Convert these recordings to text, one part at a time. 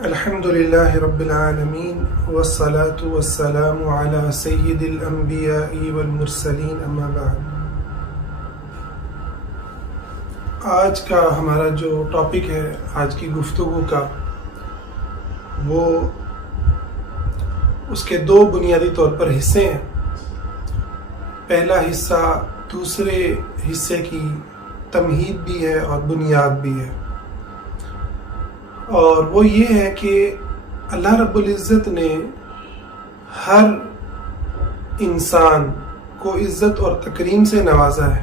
الحمد للہ رب العالمین والصلاة والسلام علی سید الانبیاء والمرسلین اما بعد۔ آج کا ہمارا جو ٹاپک ہے، آج کی گفتگو کا، وہ اس کے دو بنیادی طور پر حصے ہیں۔ پہلا حصہ دوسرے حصے کی تمہید بھی ہے اور بنیاد بھی ہے، اور وہ یہ ہے کہ اللہ رب العزت نے ہر انسان کو عزت اور تکریم سے نوازا ہے،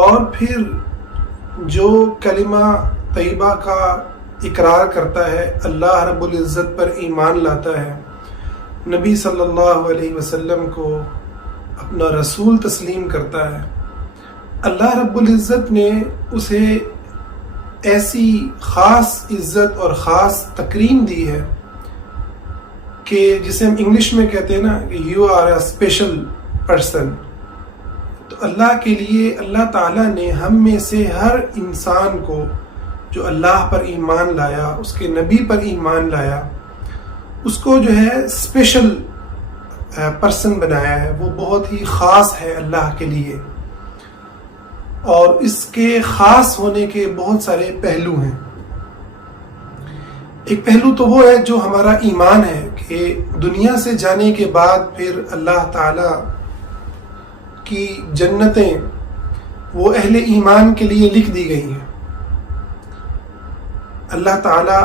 اور پھر جو کلمہ طیبہ کا اقرار کرتا ہے، اللہ رب العزت پر ایمان لاتا ہے، نبی صلی اللہ علیہ وسلم کو اپنا رسول تسلیم کرتا ہے، اللہ رب العزت نے اسے ایسی خاص عزت اور خاص تکریم دی ہے کہ جسے ہم انگلش میں کہتے ہیں نا کہ you are a special person. تو اللہ کے لیے اللہ تعالیٰ نے ہم میں سے ہر انسان کو جو اللہ پر ایمان لایا، اس کے نبی پر ایمان لایا، اس کو جو ہے اسپیشل پرسن بنایا ہے، وہ بہت ہی خاص ہے اللہ کے لیے، اور اس کے خاص ہونے کے بہت سارے پہلو ہیں۔ ایک پہلو تو وہ ہے جو ہمارا ایمان ہے کہ دنیا سے جانے کے بعد پھر اللہ تعالیٰ کی جنتیں وہ اہل ایمان کے لیے لکھ دی گئی ہیں۔ اللہ تعالیٰ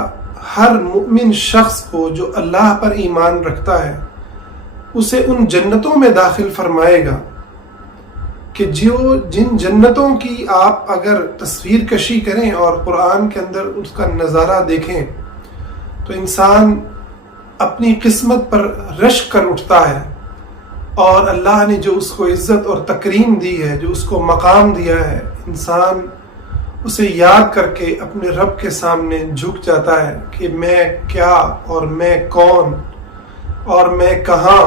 ہر مؤمن شخص کو جو اللہ پر ایمان رکھتا ہے اسے ان جنتوں میں داخل فرمائے گا کہ جن جنتوں کی آپ اگر تصویر کشی کریں اور قرآن کے اندر اس کا نظارہ دیکھیں تو انسان اپنی قسمت پر رشک کر اٹھتا ہے، اور اللہ نے جو اس کو عزت اور تکریم دی ہے، جو اس کو مقام دیا ہے، انسان اسے یاد کر کے اپنے رب کے سامنے جھک جاتا ہے کہ میں کیا اور میں کون اور میں کہاں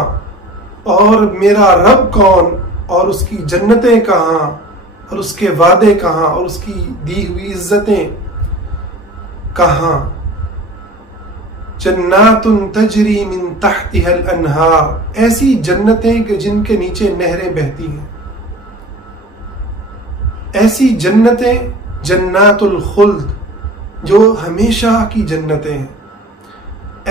اور میرا رب کون اور اس کی جنتیں کہاں اور اس کے وعدے کہاں اور اس کی دی ہوئی عزتیں کہاں۔ جنات تجری من تحتها الانہار، ایسی جنتیں کہ جن کے نیچے نہریں بہتی ہیں، ایسی جنتیں جنات الخلد جو ہمیشہ کی جنتیں ہیں،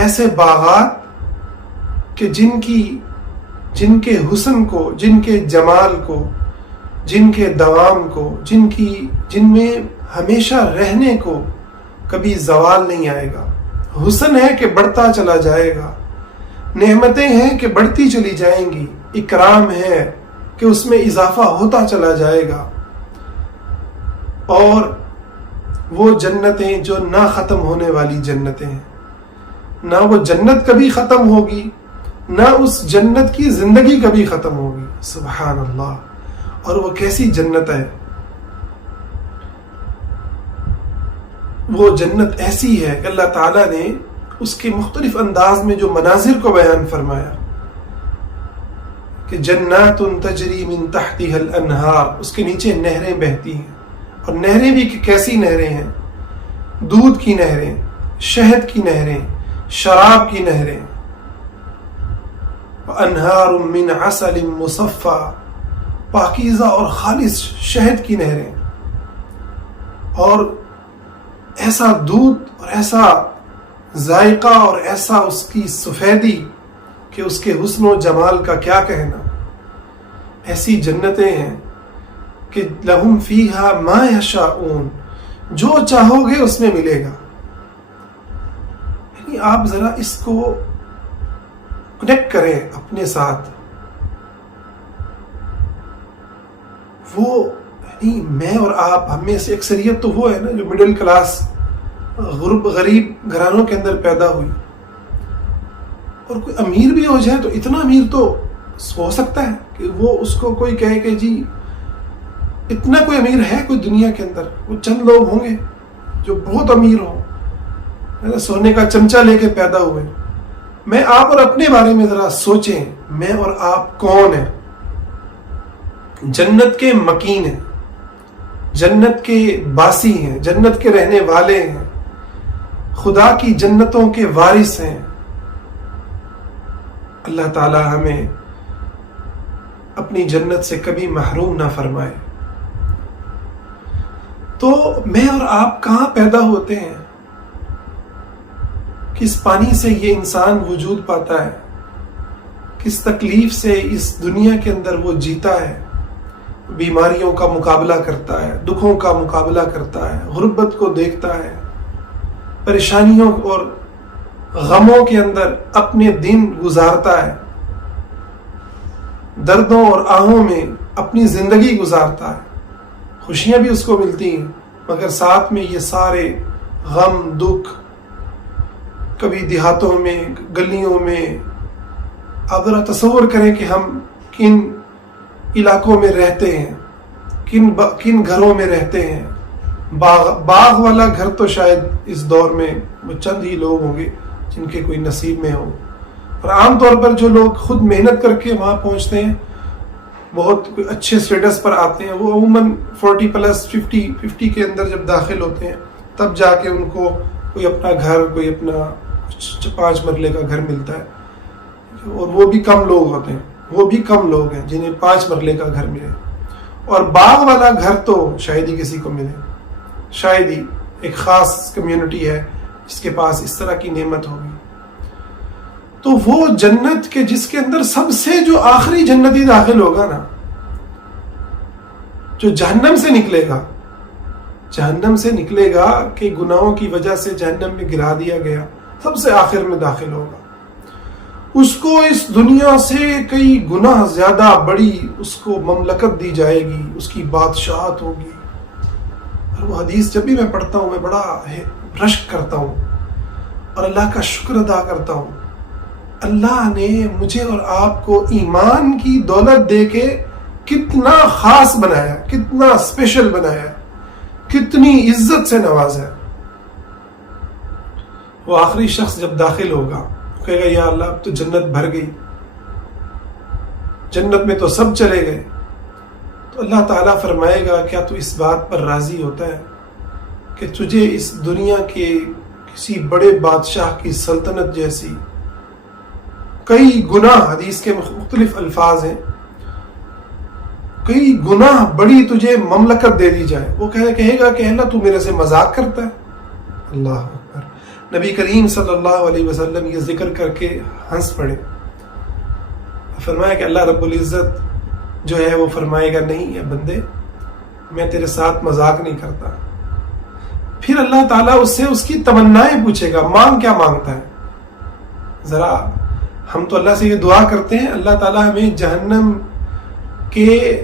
ایسے باغات کہ جن کے حسن کو، جن کے جمال کو، جن کے دوام کو، جن میں ہمیشہ رہنے کو کبھی زوال نہیں آئے گا۔ حسن ہے کہ بڑھتا چلا جائے گا، نعمتیں ہیں کہ بڑھتی چلی جائیں گی، اکرام ہے کہ اس میں اضافہ ہوتا چلا جائے گا، اور وہ جنتیں جو نہ ختم ہونے والی جنتیں ہیں، نہ وہ جنت کبھی ختم ہوگی، نہ اس جنت کی زندگی کبھی ختم ہوگی۔ سبحان اللہ! اور وہ کیسی جنت ہے؟ وہ جنت ایسی ہے کہ اللہ تعالیٰ نے اس کے مختلف انداز میں جو مناظر کو بیان فرمایا کہ جنات تجری من تحتها الانہار، اس کے نیچے نہریں بہتی ہیں، اور نہریں بھی کیسی نہریں ہیں؟ دودھ کی نہریں، شہد کی نہریں، شراب کی نہریں، انہار من عسل مصفا، پاکیزہ اور خالص شہد کی نہریں، اور ایسا دودھ اور ایسا ذائقہ اور ایسا اس کی سفیدی کہ اس کے حسن و جمال کا کیا کہنا۔ ایسی جنتیں ہیں کہ لہم فیہا ما یشاؤون، جو چاہو گے اس میں ملے گا۔ یعنی آپ ذرا اس کو کنیکٹ کریں اپنے ساتھ، وہ یعنی میں اور آپ، ہم میں سے اکثریت تو وہ ہے نا جو مڈل کلاس غریب گھرانوں کے اندر پیدا ہوئی، اور کوئی امیر بھی ہو جائے تو اتنا امیر تو ہو سکتا ہے کہ وہ اس کو کوئی کہے کہ جی اتنا کوئی امیر ہے کوئی دنیا کے اندر، وہ چند لوگ ہوں گے جو بہت امیر ہوں، سونے کا چمچہ لے کے پیدا ہوئے۔ میں آپ اور اپنے بارے میں ذرا سوچیں، میں اور آپ کون ہیں؟ جنت کے مکین ہیں، جنت کے باسی ہیں، جنت کے رہنے والے ہیں، خدا کی جنتوں کے وارث ہیں. اللہ تعالی ہمیں اپنی جنت سے کبھی محروم نہ فرمائے. تو میں اور آپ کہاں پیدا ہوتے ہیں؟ کس پانی سے یہ انسان وجود پاتا ہے؟ کس تکلیف سے اس دنیا کے اندر وہ جیتا ہے؟ بیماریوں کا مقابلہ کرتا ہے، دکھوں کا مقابلہ کرتا ہے، غربت کو دیکھتا ہے، پریشانیوں اور غموں کے اندر اپنے دن گزارتا ہے، دردوں اور آہوں میں اپنی زندگی گزارتا ہے. خوشیاں بھی اس کو ملتی ہیں، مگر ساتھ میں یہ سارے غم دکھ. کبھی دیہاتوں میں، گلیوں میں، آپ ذرا تصور کریں کہ ہم کن علاقوں میں رہتے ہیں، کن گھروں میں رہتے ہیں. باغ والا گھر تو شاید اس دور میں وہ چند ہی لوگ ہوں گے جن کے کوئی نصیب میں ہو. اور عام طور پر جو لوگ خود محنت کر کے وہاں پہنچتے ہیں، بہت اچھے سٹیٹس پر آتے ہیں، وہ عموماً 40+ 50 کے اندر جب داخل ہوتے ہیں تب جا کے ان کو کوئی اپنا گھر، کوئی اپنا 5 مرلے کا گھر ملتا ہے. اور وہ بھی کم لوگ ہوتے ہیں، وہ بھی کم لوگ ہیں جنہیں 5 مرلے کا گھر ملے. اور باغ والا گھر تو شاید ہی کسی کو ملے، شاید ہی ایک خاص کمیونٹی ہے جس کے پاس اس طرح کی نعمت ہوگی. تو وہ جنت کے جس کے اندر سب سے جو آخری جنتی داخل ہوگا نا، جو جہنم سے نکلے گا کہ گناہوں کی وجہ سے جہنم میں گرا دیا گیا، سب سے آخر میں داخل ہوگا. اس کو اس دنیا سے کئی گناہ زیادہ بڑی اس کو مملکت دی جائے گی، اس کی بادشاہت ہوگی. اور وہ حدیث جب بھی میں پڑھتا ہوں میں بڑا رشک کرتا ہوں اور اللہ کا شکر ادا کرتا ہوں. اللہ نے مجھے اور آپ کو ایمان کی دولت دے کے کتنا خاص بنایا، کتنا اسپیشل بنایا، کتنی عزت سے نوازا. وہ آخری شخص جب داخل ہوگا کہے گا یا اللہ اب تو جنت بھر گئی، جنت میں تو سب چلے گئے. تو اللہ تعالیٰ فرمائے گا کیا تو اس بات پر راضی ہوتا ہے کہ تجھے اس دنیا کے کسی بڑے بادشاہ کی سلطنت جیسی کئی گناہ، حدیث کے مختلف الفاظ ہیں، کئی گناہ بڑی تجھے مملکت دے دی جائے؟ وہ کہے گا کہ اللہ تو میرے سے مذاق کرتا ہے. اللہ اکبر. نبی کریم صلی اللہ علیہ وسلم یہ ذکر کر کے ہنس پڑے. فرمایا کہ اللہ رب العزت جو ہے وہ فرمائے گا نہیں ہے بندے، میں تیرے ساتھ مذاق نہیں کرتا. پھر اللہ تعالیٰ اس سے اس کی تمنائیں پوچھے گا، مانگ کیا مانگتا ہے. ذرا ہم تو اللہ سے یہ دعا کرتے ہیں اللہ تعالیٰ ہمیں جہنم کے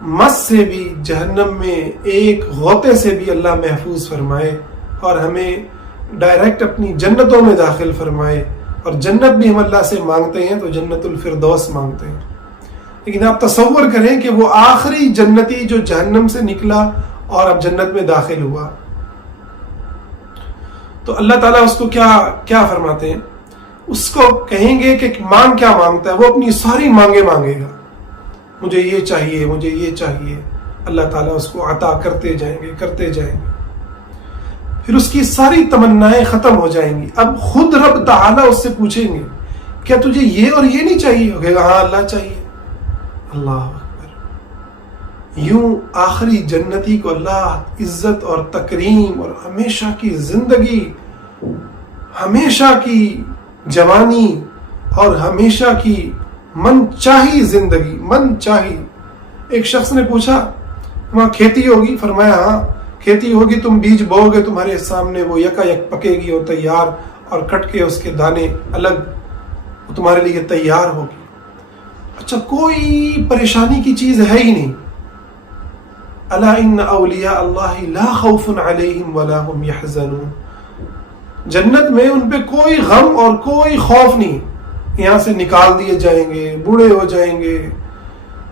مس سے بھی، جہنم میں ایک غوطے سے بھی اللہ محفوظ فرمائے اور ہمیں ڈائریکٹ اپنی جنتوں میں داخل فرمائے. اور جنت بھی ہم اللہ سے مانگتے ہیں تو جنت الفردوس مانگتے ہیں. لیکن آپ تصور کریں کہ وہ آخری جنتی جو جہنم سے نکلا اور اب جنت میں داخل ہوا، تو اللہ تعالیٰ اس کو کیا فرماتے ہیں؟ اس کو کہیں گے کہ مانگ کیا مانگتا ہے؟ وہ اپنی ساری مانگے مانگے گا، مجھے یہ چاہیے، مجھے یہ چاہیے. اللہ تعالیٰ اس کو عطا کرتے جائیں گے. پھر اس کی ساری تمنائیں ختم ہو جائیں گی. اب خود رب تعالیٰ اس سے پوچھیں گے کیا تجھے یہ اور یہ نہیں چاہیے؟ ہو گا ہاں اللہ چاہیے. اللہ اکبر. یوں آخری جنتی کو اللہ عزت اور تکریم اور ہمیشہ کی زندگی، ہمیشہ کی جوانی اور ہمیشہ کی من چاہی زندگی، من چاہی. ایک شخص نے پوچھا وہاں کھیتی ہوگی؟ فرمایا ہاں کھیتی ہوگی، تم بیج بو گے، تمہارے سامنے وہ یکا یک پکے گی اور تیار، اور کٹ کے اس کے دانے الگ وہ تمہارے لیے تیار ہوگی. اچھا کوئی پریشانی کی چیز ہے ہی نہیں. الا ان اولیاء اللہ لا خوف علیہم ولا هم يحزنون. جنت میں ان پہ کوئی غم اور کوئی خوف نہیں. یہاں سے نکال دیے جائیں گے، بوڑھے ہو جائیں گے،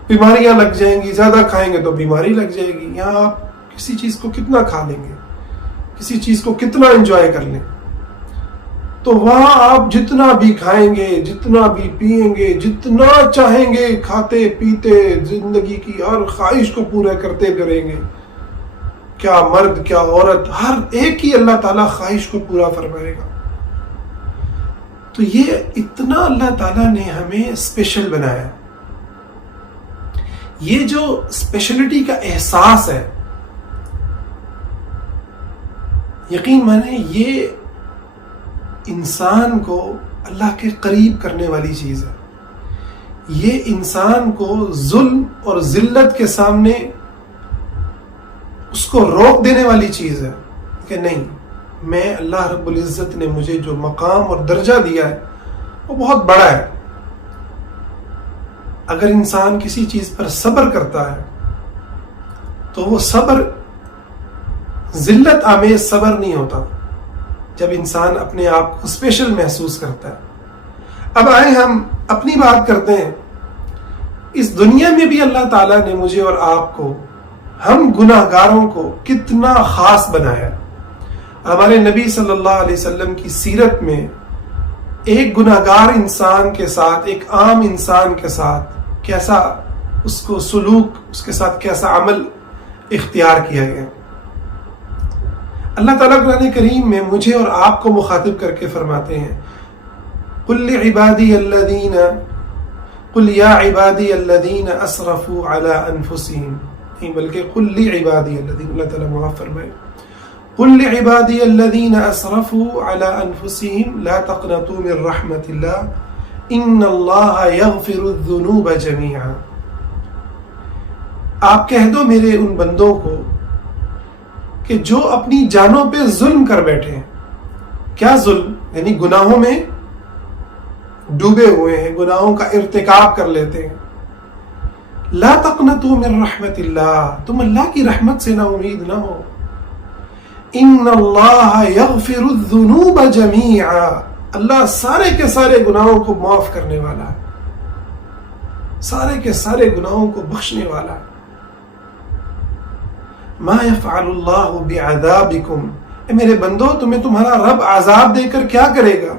بیماریاں لگ جائیں گی، زیادہ کھائیں گے تو بیماری لگ جائے گی. یہاں آپ کسی چیز کو کتنا کھا لیں گے، کسی چیز کو کتنا انجوائے کر لیں، تو وہاں آپ جتنا بھی کھائیں گے، جتنا بھی پیئیں گے، جتنا چاہیں گے کھاتے پیتے، زندگی کی ہر خواہش کو پورا کرتے پھریں گے. کیا مرد کیا عورت، ہر ایک کی اللہ تعالیٰ خواہش کو پورا فرمائے گا. تو یہ اتنا اللہ تعالیٰ نے ہمیں اسپیشل بنایا. یہ جو اسپیشلٹی کا احساس ہے، یقین مانیں یہ انسان کو اللہ کے قریب کرنے والی چیز ہے. یہ انسان کو ظلم اور ذلت کے سامنے اس کو روک دینے والی چیز ہے کہ نہیں، میں اللہ رب العزت نے مجھے جو مقام اور درجہ دیا ہے وہ بہت بڑا ہے. اگر انسان کسی چیز پر صبر کرتا ہے تو وہ صبر ذلت آمیز صبر نہیں ہوتا جب انسان اپنے آپ کو اسپیشل محسوس کرتا ہے. اب آئے ہم اپنی بات کرتے ہیں. اس دنیا میں بھی اللہ تعالیٰ نے مجھے اور آپ کو، ہم گناہ گاروں کو کتنا خاص بنایا. ہمارے نبی صلی اللہ علیہ وسلم کی سیرت میں ایک گناہ گار انسان کے ساتھ، ایک عام انسان کے ساتھ کیسا اس کو سلوک، اس کے ساتھ کیسا عمل اختیار کیا گیا. اللہ تعالیٰ قرآن کریم میں مجھے اور آپ کو مخاطب کر کے فرماتے ہیں قل یا عبادی الذین اسرفوا علی انفسہم، نہیں بلکہ قل لعبادی الذین، اللہ تعالیٰ معاف فرمائے، قل لعبادی الذین اسرفوا علی انفسہم لا تقنطوا من رحمت اللہ ان اللہ یغفر الذنوب جمیعا. آپ کہہ دو میرے ان بندوں کو کہ جو اپنی جانوں پہ ظلم کر بیٹھے ہیں. کیا ظلم؟ یعنی گناہوں میں ڈوبے ہوئے ہیں، گناہوں کا ارتکاب کر لیتے ہیں. لا تقنطوا من رحمت اللہ، تم اللہ کی رحمت سے نا امید نہ ہو. ان اللہ یغفر الذنوب جمیعا، اللہ سارے کے سارے گناہوں کو معاف کرنے والا ہے، سارے کے سارے گناہوں کو بخشنے والا ہے. ما یفعل اللہ بعذابکم، اے میرے بندو تمہیں تمہارا رب عذاب دے کر کیا کرے گا؟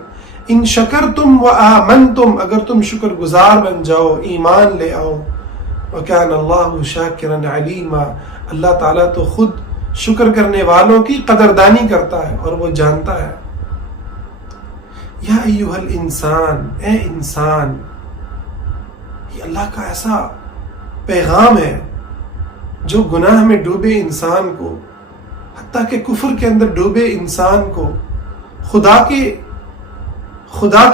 ان شکرتم وآمنتم، اگر تم شکر گزار بن جاؤ، ایمان لے آؤ. وکان اللہ شاکرا علیما، اللہ تعالیٰ تو خود شکر کرنے والوں کی قدردانی کرتا ہے اور وہ جانتا ہے. یا ایھا الانسان، اے انسان، یہ اللہ کا ایسا پیغام ہے جو گناہ میں ڈوبے انسان کو، حتیٰ کہ کفر کے اندر ڈوبے انسان کو خدا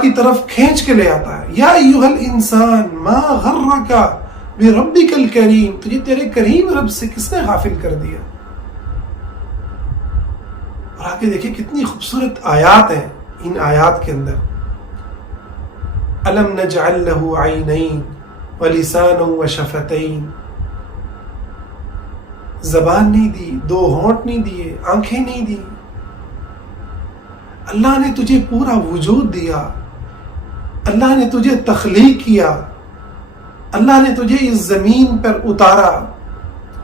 کی طرف کھینچ کے لے آتا ہے. یا ایھا الانسان ما غرک بربک الکریم، تجھے تیرے کریم رب سے کس نے غافل کر دیا؟ اور آگے دیکھیں کتنی خوبصورت آیات ہیں ان آیات کے اندر. الم نجعل له عینین ولسانا وشفتین، زبان نہیں دی، دو ہونٹ نہیں دیے، آنکھیں نہیں دی. اللہ نے تجھے پورا وجود دیا، اللہ نے تجھے تخلیق کیا، اللہ نے تجھے اس زمین پر اتارا،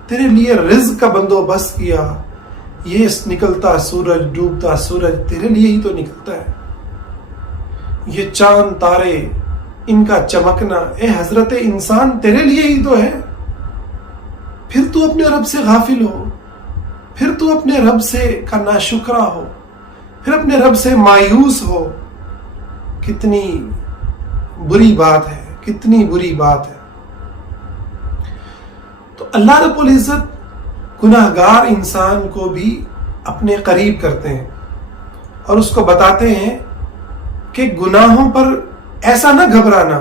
تیرے لیے رزق کا بندوبست کیا. یہ نکلتا سورج، ڈوبتا سورج تیرے لیے ہی تو نکلتا ہے. یہ چاند تارے، ان کا چمکنا، اے حضرت انسان تیرے لیے ہی تو ہے. پھر تو اپنے رب سے غافل ہو، پھر تو اپنے رب سے کا ناشکرا ہو، پھر اپنے رب سے مایوس ہو. کتنی بری بات ہے، کتنی بری بات ہے. تو اللہ رب العزت گناہ گار انسان کو بھی اپنے قریب کرتے ہیں اور اس کو بتاتے ہیں کہ گناہوں پر ایسا نہ گھبرانا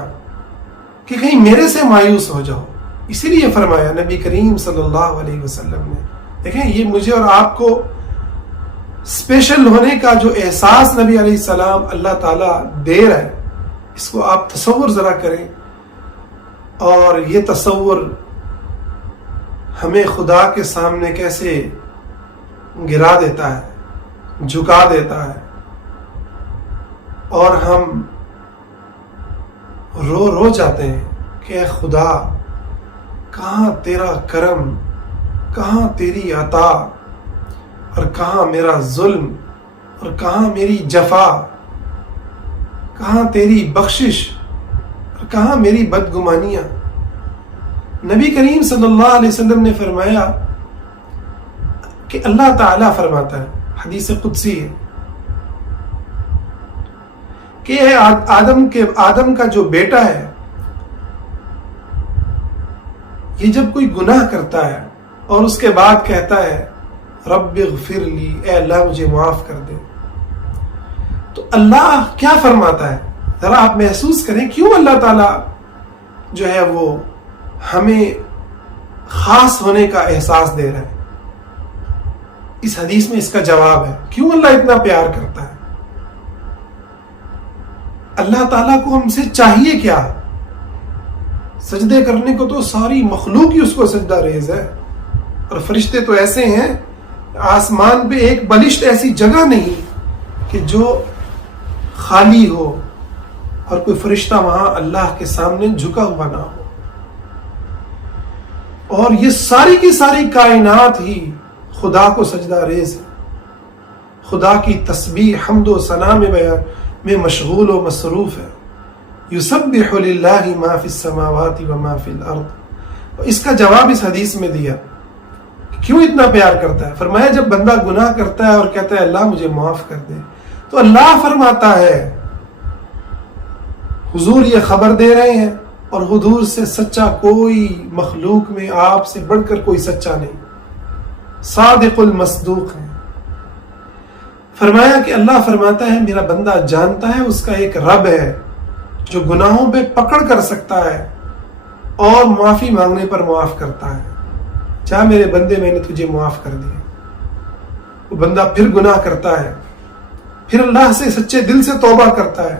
کہ کہیں میرے سے مایوس ہو جاؤ. اسی لیے فرمایا نبی کریم صلی اللہ علیہ وسلم نے. دیکھیں یہ مجھے اور آپ کو اسپیشل ہونے کا جو احساس نبی علیہ السلام اللہ تعالیٰ دے رہا ہے، اس کو آپ تصور ذرا کریں. اور یہ تصور ہمیں خدا کے سامنے کیسے گرا دیتا ہے، جھکا دیتا ہے، اور ہم رو جاتے ہیں کہ اے خدا، کہاں تیرا کرم، کہاں تیری عطا، اور کہاں میرا ظلم، اور کہاں میری جفا، کہاں تیری بخشش، اور کہاں میری بدگمانیاں. نبی کریم صلی اللہ علیہ وسلم نے فرمایا کہ اللہ تعالیٰ فرماتا ہے، حدیث قدسی ہے کہ آدم کا جو بیٹا ہے یہ جب کوئی گناہ کرتا ہے اور اس کے بعد کہتا ہے رب اغفر لی، اے اللہ مجھے معاف کر دے، تو اللہ کیا فرماتا ہے؟ ذرا آپ محسوس کریں کیوں اللہ تعالیٰ جو ہے وہ ہمیں خاص ہونے کا احساس دے رہا ہے۔ اس حدیث میں اس کا جواب ہے، کیوں اللہ اتنا پیار کرتا ہے۔ اللہ تعالیٰ کو ہم سے چاہیے کیا؟ سجدے کرنے کو تو ساری مخلوق ہی اس کو سجدہ ریز ہے، اور فرشتے تو ایسے ہیں، آسمان پہ ایک بلشت ایسی جگہ نہیں کہ جو خالی ہو اور کوئی فرشتہ وہاں اللہ کے سامنے جھکا ہوا نہ ہو، اور یہ ساری کی ساری کائنات ہی خدا کو سجدہ ریز ہے، خدا کی تسبیح حمد و ثنا میں مشغول و مصروف ہے۔ یسبح للہ ما فی السماوات و ما فی الارض۔ اس کا جواب اس حدیث میں دیا کہ کیوں اتنا پیار کرتا ہے۔ فرمایا جب بندہ گناہ کرتا ہے اور کہتا ہے اللہ مجھے معاف کر دے، تو اللہ فرماتا ہے، حضور یہ خبر دے رہے ہیں، اور حضور سے سچا کوئی مخلوق میں آپ سے بڑھ کر کوئی سچا نہیں، صادق المصدوق ہے۔ فرمایا کہ اللہ فرماتا ہے میرا بندہ جانتا ہے اس کا ایک رب ہے جو گناہوں پہ پکڑ کر سکتا ہے اور معافی مانگنے پر معاف کرتا ہے۔ چاہ میرے بندے میں نے تجھے معاف کر دیا۔ وہ بندہ پھر گناہ کرتا ہے، پھر اللہ سے سچے دل سے توبہ کرتا ہے،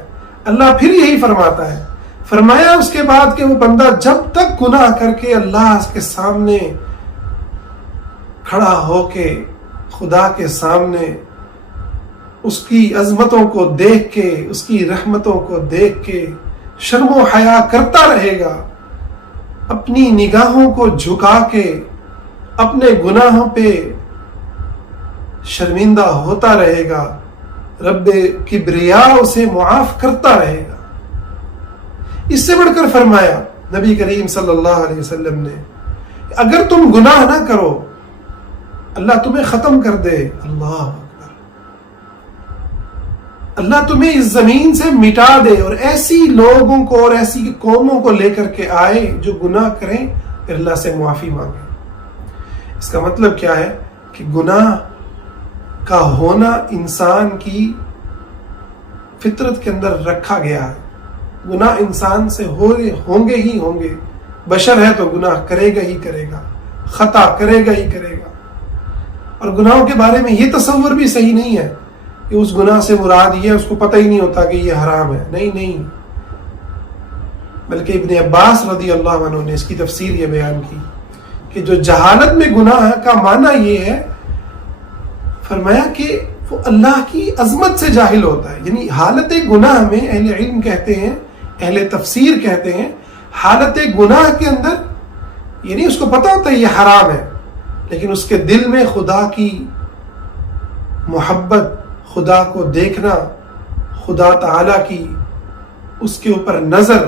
اللہ پھر یہی فرماتا ہے۔ فرمایا اس کے بعد کہ وہ بندہ جب تک گناہ کر کے اللہ کے سامنے کھڑا ہو کے خدا کے سامنے اس کی عظمتوں کو دیکھ کے، اس کی رحمتوں کو دیکھ کے شرم و حیا کرتا رہے گا، اپنی نگاہوں کو جھکا کے اپنے گناہوں پہ شرمندہ ہوتا رہے گا، رب کبریا اسے معاف کرتا رہے گا۔ اس سے بڑھ کر فرمایا نبی کریم صلی اللہ علیہ وسلم نے، اگر تم گناہ نہ کرو اللہ تمہیں ختم کر دے، اللہ اکبر، اللہ تمہیں اس زمین سے مٹا دے اور ایسی لوگوں کو اور ایسی قوموں کو لے کر کے آئے جو گناہ کریں پھر اللہ سے معافی مانگیں۔ اس کا مطلب کیا ہے کہ گناہ کا ہونا انسان کی فطرت کے اندر رکھا گیا ہے، گناہ انسان سے ہوں گے ہی ہوں گے، بشر ہے تو گناہ کرے گا ہی کرے گا، خطا کرے گا ہی کرے گا، اور گناہوں کے بارے میں یہ تصور بھی صحیح نہیں ہے کہ اس گناہ سے مراد یہ ہے اس کو پتہ ہی نہیں ہوتا کہ یہ حرام ہے، نہیں، بلکہ ابن عباس رضی اللہ عنہ نے اس کی تفسیر یہ بیان کی کہ جو جہالت میں گناہ کا معنی یہ ہے، فرمایا کہ وہ اللہ کی عظمت سے جاہل ہوتا ہے، یعنی حالت گناہ میں اہل علم کہتے ہیں، اہل تفسیر کہتے ہیں، حالت گناہ کے اندر یعنی اس کو پتہ ہوتا ہے یہ حرام ہے، لیکن اس کے دل میں خدا کی محبت، خدا کو دیکھنا، خدا تعالی کی اس کے اوپر نظر،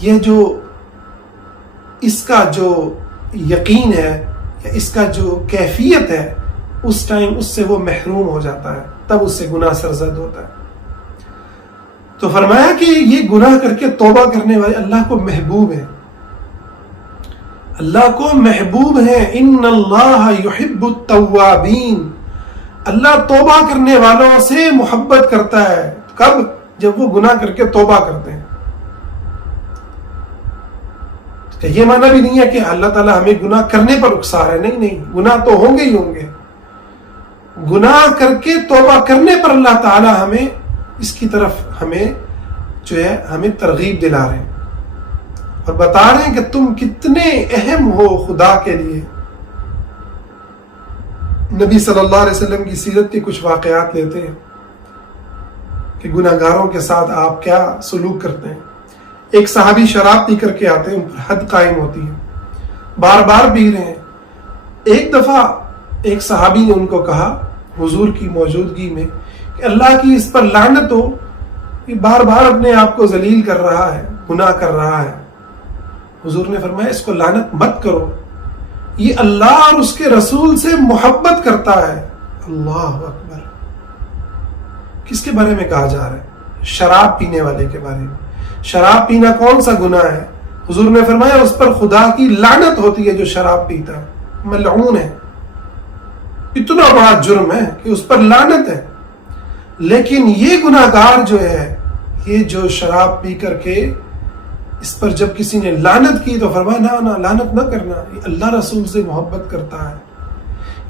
یہ جو اس کا جو یقین ہے یا اس کا جو کیفیت ہے، اس ٹائم اس سے وہ محروم ہو جاتا ہے، تب اس سے گناہ سرزد ہوتا ہے۔ تو فرمایا کہ یہ گناہ کر کے توبہ کرنے والے اللہ کو محبوب ہیں، اللہ کو محبوب ہیں۔ ان اللہ یحب التوابین، اللہ توبہ کرنے والوں سے محبت کرتا ہے۔ کب؟ جب وہ گناہ کر کے توبہ کرتے ہیں۔ یہ معنی بھی نہیں ہے کہ اللہ تعالیٰ ہمیں گناہ کرنے پر اکسا ہے، نہیں، گناہ تو ہوں گے ہی ہوں گے، گناہ کر کے توبہ کرنے پر اللہ تعالیٰ ہمیں اس کی طرف ہمیں ترغیب دلا رہے ہیں اور بتا رہے ہیں کہ تم کتنے اہم ہو خدا کے لیے۔ نبی صلی اللہ علیہ وسلم کی سیرت کے کچھ واقعات لیتے ہیں کہ گناہ گاروں کے ساتھ آپ کیا سلوک کرتے ہیں۔ ایک صحابی شراب پی کر کے آتے ہیں، ان پر حد قائم ہوتی ہے، بار بار پی رہے ہیں۔ ایک دفعہ ایک صحابی نے ان کو کہا حضور کی موجودگی میں کہ اللہ کی اس پر لعنت ہو، یہ بار بار اپنے آپ کو ذلیل کر رہا ہے، گناہ کر رہا ہے۔ حضور نے فرمایا اس کو لعنت مت کرو، یہ اللہ اور اس کے رسول سے محبت کرتا ہے. اللہ اکبر. کس کے بارے میں کہا جا رہا ہے؟ شراب پینے والے کے بارے میں. شراب پینا کون سا گناہ ہے؟ حضور نے فرمایا اس پر خدا کی لعنت ہوتی ہے جو شراب پیتا ہے، ملعون ہے. اتنا بڑا جرم ہے کہ اس پر لعنت ہے. لیکن یہ گناہگار جو ہے، یہ جو شراب پی کر کے اس پر جب کسی نے لعنت کی تو فرمایا نہ لعنت نہ کرنا، یہ اللہ رسول سے محبت کرتا ہے.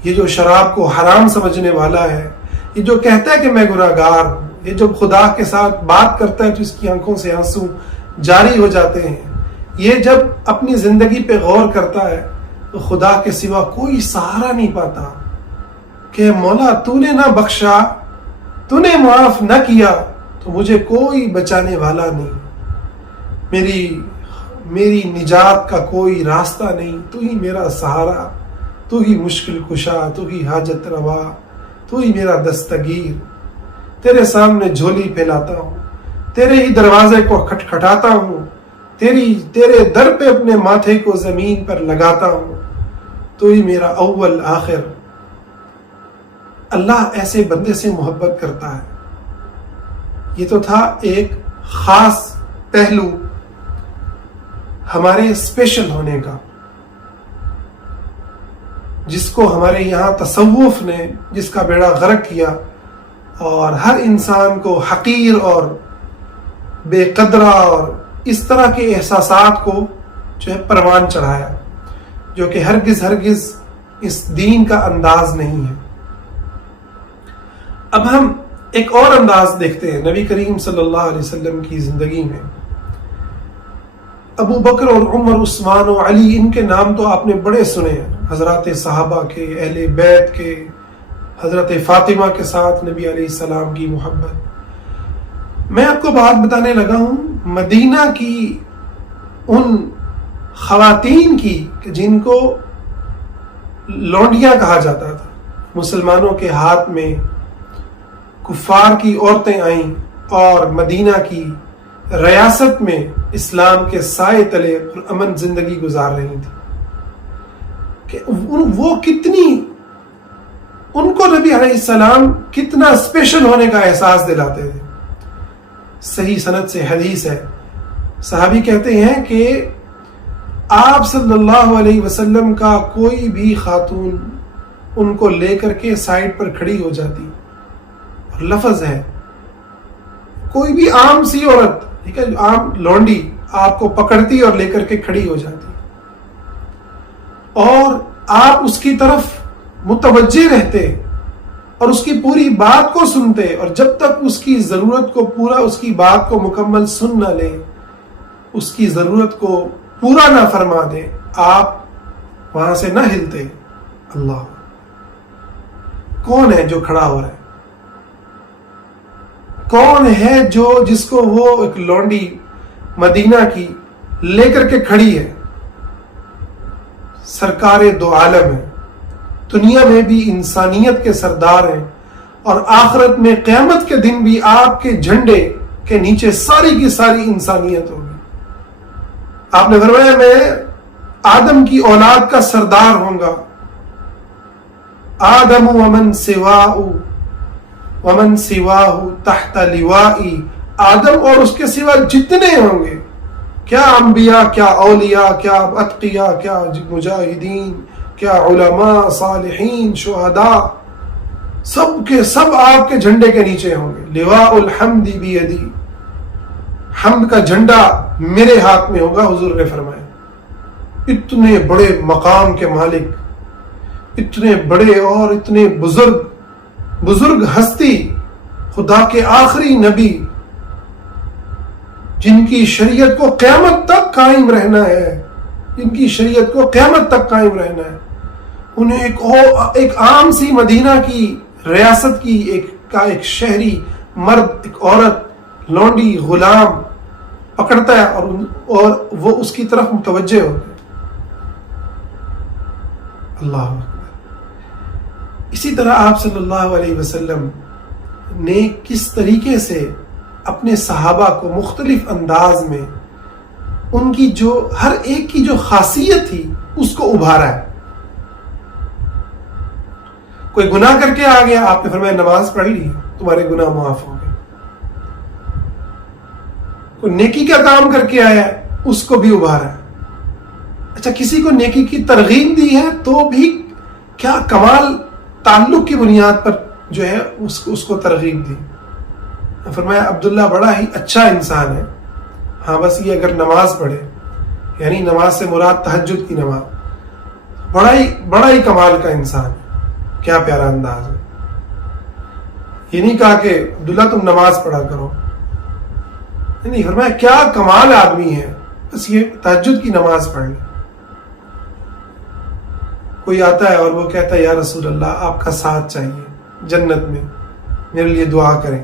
یہ جو شراب کو حرام سمجھنے والا ہے، یہ جو کہتا ہے کہ میں گناہگار ہوں، یہ جو خدا کے ساتھ بات کرتا ہے تو اس کی آنکھوں سے آنسو جاری ہو جاتے ہیں. یہ جب اپنی زندگی پہ غور کرتا ہے تو خدا کے سوا کوئی سہارا نہیں پاتا کہ مولا تو نے نہ بخشا، تو نے معاف نہ کیا تو مجھے کوئی بچانے والا نہیں، میری نجات کا کوئی راستہ نہیں. تو ہی میرا سہارا، تو ہی مشکل کشا، تو ہی حاجت روا، تو ہی میرا دستگیر. تیرے سامنے جھولی پھیلاتا ہوں، تیرے ہی دروازے کو کھٹکھٹاتا ہوں، تیرے در پہ اپنے ماتھے کو زمین پر لگاتا ہوں. تو ہی میرا اول آخر. اللہ ایسے بندے سے محبت کرتا ہے. یہ تو تھا ایک خاص پہلو ہمارے اسپیشل ہونے کا، جس کو ہمارے یہاں تصوف نے جس کا بیڑا غرق کیا اور ہر انسان کو حقیر اور بے قدرہ اور اس طرح کے احساسات کو جو ہے پروان چڑھایا، جو کہ ہرگز اس دین کا انداز نہیں ہے. اب ہم ایک اور انداز دیکھتے ہیں نبی کریم صلی اللہ علیہ وسلم کی زندگی میں. ابو بکر اور عمر، عثمان و علی، ان کے نام تو آپ نے بڑے سنے ہیں، حضرات صحابہ کے، اہل بیت کے، حضرت فاطمہ کے ساتھ نبی علیہ السلام کی محبت. میں آپ کو بات بتانے لگا ہوں مدینہ کی ان خواتین کی کہ جن کو لونڈیاں کہا جاتا تھا. مسلمانوں کے ہاتھ میں کفار کی عورتیں آئیں اور مدینہ کی ریاست میں اسلام کے سائے تلے امن زندگی گزار رہی تھی. کہ وہ کتنی، ان کو نبی علیہ السلام کتنا اسپیشل ہونے کا احساس دلاتے تھے. صحیح سند سے حدیث ہے، صحابی کہتے ہیں کہ آپ صلی اللہ علیہ وسلم کا کوئی بھی خاتون ان کو لے کر کے سائڈ پر کھڑی ہو جاتی، اور لفظ ہے کوئی بھی عام سی عورت، ٹھیک ہے، عام لونڈی آپ کو پکڑتی اور لے کر کے کھڑی ہو جاتی، اور آپ اس کی طرف متوجہ رہتے اور اس کی پوری بات کو سنتے، اور جب تک اس کی ضرورت کو پورا، اس کی بات کو مکمل سن نہ لیں، اس کی ضرورت کو پورا نہ فرما دیں، آپ وہاں سے نہ ہلتے. اللہ، کون ہے جو کھڑا ہو رہا ہے؟ کون ہے جس کو وہ ایک لونڈی مدینہ کی لے کر کے کھڑی ہے؟ سرکار دو عالم ہے، دنیا میں بھی انسانیت کے سردار ہیں، اور آخرت میں قیامت کے دن بھی آپ کے جھنڈے کے نیچے ساری کی ساری انسانیت ہوگی. آپ نے فرمایا میں آدم کی اولاد کا سردار ہوں گا. آدم ومن سواہ تحت لوائی، آدم اور اس کے سوا جتنے ہوں گے، کیا انبیاء، کیا اولیاء، کیا اتقیاء، کیا مجاہدین، کیا علماء، صالحین، شہداء، سب کے سب آپ کے جھنڈے کے نیچے ہوں گے. لواء الحمد بیدی، حمد کا جھنڈا میرے ہاتھ میں ہوگا. حضور نے فرمایا اتنے بڑے مقام کے مالک، اتنے بڑے اور اتنے بزرگ ہستی، خدا کے آخری نبی، جن کی شریعت کو قیامت تک قائم رہنا ہے، جن کی شریعت کو قیامت تک قائم رہنا ہے، انہیں ایک عام سی مدینہ کی ریاست کی ایک شہری مرد، ایک عورت، لونڈی، غلام پکڑتا ہے اور وہ اس کی طرف متوجہ ہوتے ہیں. اللہ اکبر. اسی طرح آپ صلی اللہ علیہ وسلم نے کس طریقے سے اپنے صحابہ کو مختلف انداز میں ان کی جو ہر ایک کی جو خاصیت تھی اس کو ابھارا ہے. کوئی گناہ کر کے آ گیا، آپ نے فرمایا نماز پڑھ لی، تمہارے گناہ معاف ہو گئے۔ کوئی نیکی کا کام کر کے آیا، اس کو بھی ابھارا۔ اچھا، کسی کو نیکی کی ترغیب دی ہے تو بھی کیا کمال، تعلق کی بنیاد پر جو ہے اس کو ترغیب دی۔ فرمایا عبداللہ بڑا ہی اچھا انسان ہے، ہاں بس یہ اگر نماز پڑھے، یعنی نماز سے مراد تہجد کی نماز، بڑا ہی کمال کا انسان ہے۔ کیا پیارا انداز ہے۔ یہ نہیں کہا کہ عبداللہ تم نماز پڑھا کرو، نہیں، فرمایا کیا کمال آدمی ہے، بس یہ تہجد کی نماز پڑھ لے۔ کوئی آتا ہے اور وہ کہتا ہے یا رسول اللہ آپ کا ساتھ چاہیے جنت میں، میرے لیے دعا کریں۔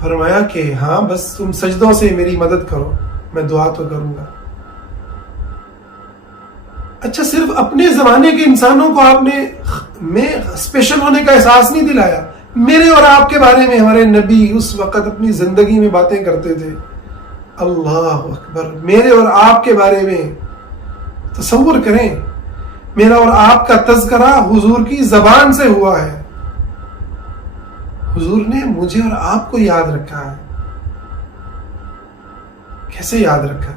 فرمایا کہ ہاں بس تم سجدوں سے میری مدد کرو، میں دعا تو کروں گا۔ اچھا، صرف اپنے زمانے کے انسانوں کو آپ نے میں اسپیشل ہونے کا احساس نہیں دلایا، میرے اور آپ کے بارے میں ہمارے نبی اس وقت اپنی زندگی میں باتیں کرتے تھے۔ اللہ اکبر، میرے اور آپ کے بارے میں تصور کریں، میرا اور آپ کا تذکرہ حضور کی زبان سے ہوا ہے، حضور نے مجھے اور آپ کو یاد رکھا ہے۔ کیسے یاد رکھا؟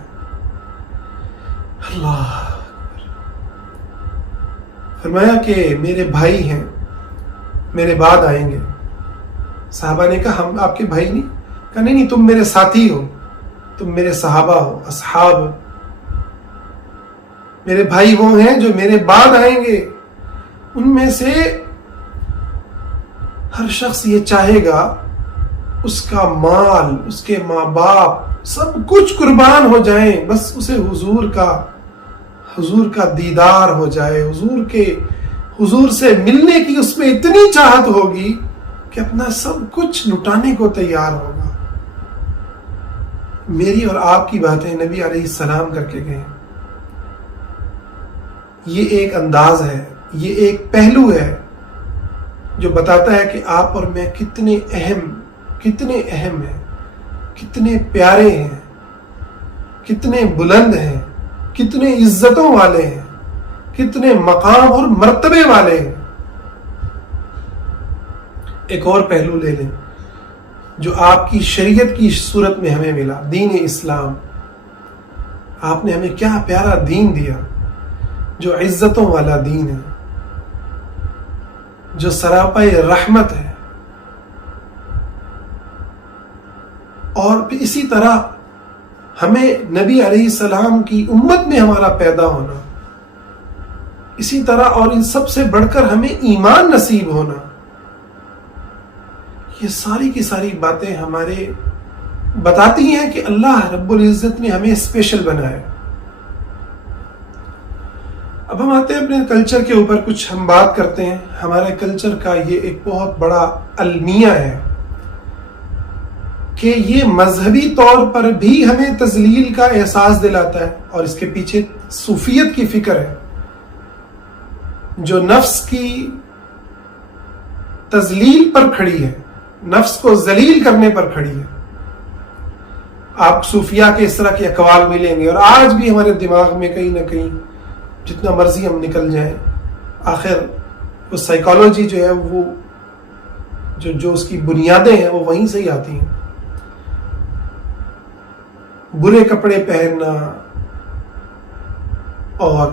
اللہ اکبر۔ فرمایا کہ میرے بھائی ہیں، میرے بعد آئیں گے۔ صحابہ نے کہا ہم آپ کے بھائی نہیں؟ کہا نہیں، تم میرے ساتھی ہو، تم میرے صحابہ ہو، اصحاب ہو۔ میرے بھائی وہ ہیں جو میرے بعد آئیں گے، ان میں سے ہر شخص یہ چاہے گا اس کا مال، اس کے ماں باپ سب کچھ قربان ہو جائیں، بس اسے حضور کا دیدار ہو جائے، حضور سے ملنے کی اس میں اتنی چاہت ہوگی کہ اپنا سب کچھ لٹانے کو تیار ہوگا۔ میری اور آپ کی باتیں نبی علیہ السلام کر کے گئے۔ یہ ایک انداز ہے، یہ ایک پہلو ہے جو بتاتا ہے کہ آپ اور میں کتنے اہم ہیں، کتنے پیارے ہیں، کتنے بلند ہیں، کتنے عزتوں والے ہیں، کتنے مقام اور مرتبے والے ہیں۔ ایک اور پہلو لے لیں جو آپ کی شریعت کی صورت میں ہمیں ملا، دین اسلام۔ آپ نے ہمیں کیا پیارا دین دیا، جو عزتوں والا دین ہے، جو سراپا رحمت ہے۔ اور پھر اسی طرح ہمیں نبی علیہ السلام کی امت میں ہمارا پیدا ہونا، اسی طرح اور ان سب سے بڑھ کر ہمیں ایمان نصیب ہونا، یہ ساری کی ساری باتیں ہمارے بتاتی ہیں کہ اللہ رب العزت نے ہمیں اسپیشل بنایا۔ اب ہم آتے ہیں اپنے کلچر کے اوپر، کچھ ہم بات کرتے ہیں۔ ہمارے کلچر کا یہ ایک بہت بڑا المیہ ہے کہ یہ مذہبی طور پر بھی ہمیں تذلیل کا احساس دلاتا ہے، اور اس کے پیچھے صوفیت کی فکر ہے جو نفس کی تذلیل پر کھڑی ہے، نفس کو ذلیل کرنے پر کھڑی ہے۔ آپ صوفیہ کے اس طرح کے اقوال ملیں گے، اور آج بھی ہمارے دماغ میں کہیں نہ کہیں جتنا مرضی ہم نکل جائیں، آخر وہ سائیکالوجی جو ہے، وہ جو اس کی بنیادیں ہیں وہ وہیں سے ہی آتی ہیں۔ برے کپڑے پہننا اور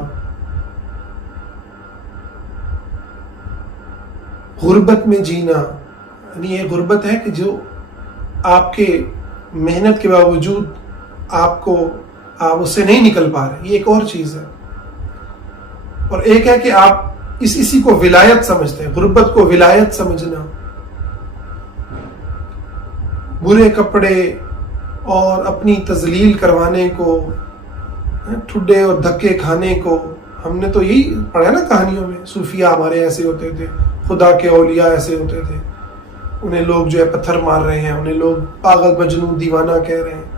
غربت میں جینا، یعنی یہ غربت ہے کہ جو آپ کے محنت کے باوجود آپ اس سے نہیں نکل پا رہے، یہ ایک اور چیز ہے۔ اور ایک ہے کہ آپ اسی کو ولایت سمجھتے ہیں، غربت کو ولایت سمجھنا، برے کپڑے اور اپنی تذلیل کروانے کو، ٹھڈے اور دھکے کھانے کو۔ ہم نے تو یہی پڑھا نا کہانیوں میں، صوفیہ ہمارے ایسے ہوتے تھے، خدا کے اولیاء ایسے ہوتے تھے، انہیں لوگ جو ہے پتھر مار رہے ہیں، انہیں لوگ پاگل مجنون دیوانہ کہہ رہے ہیں،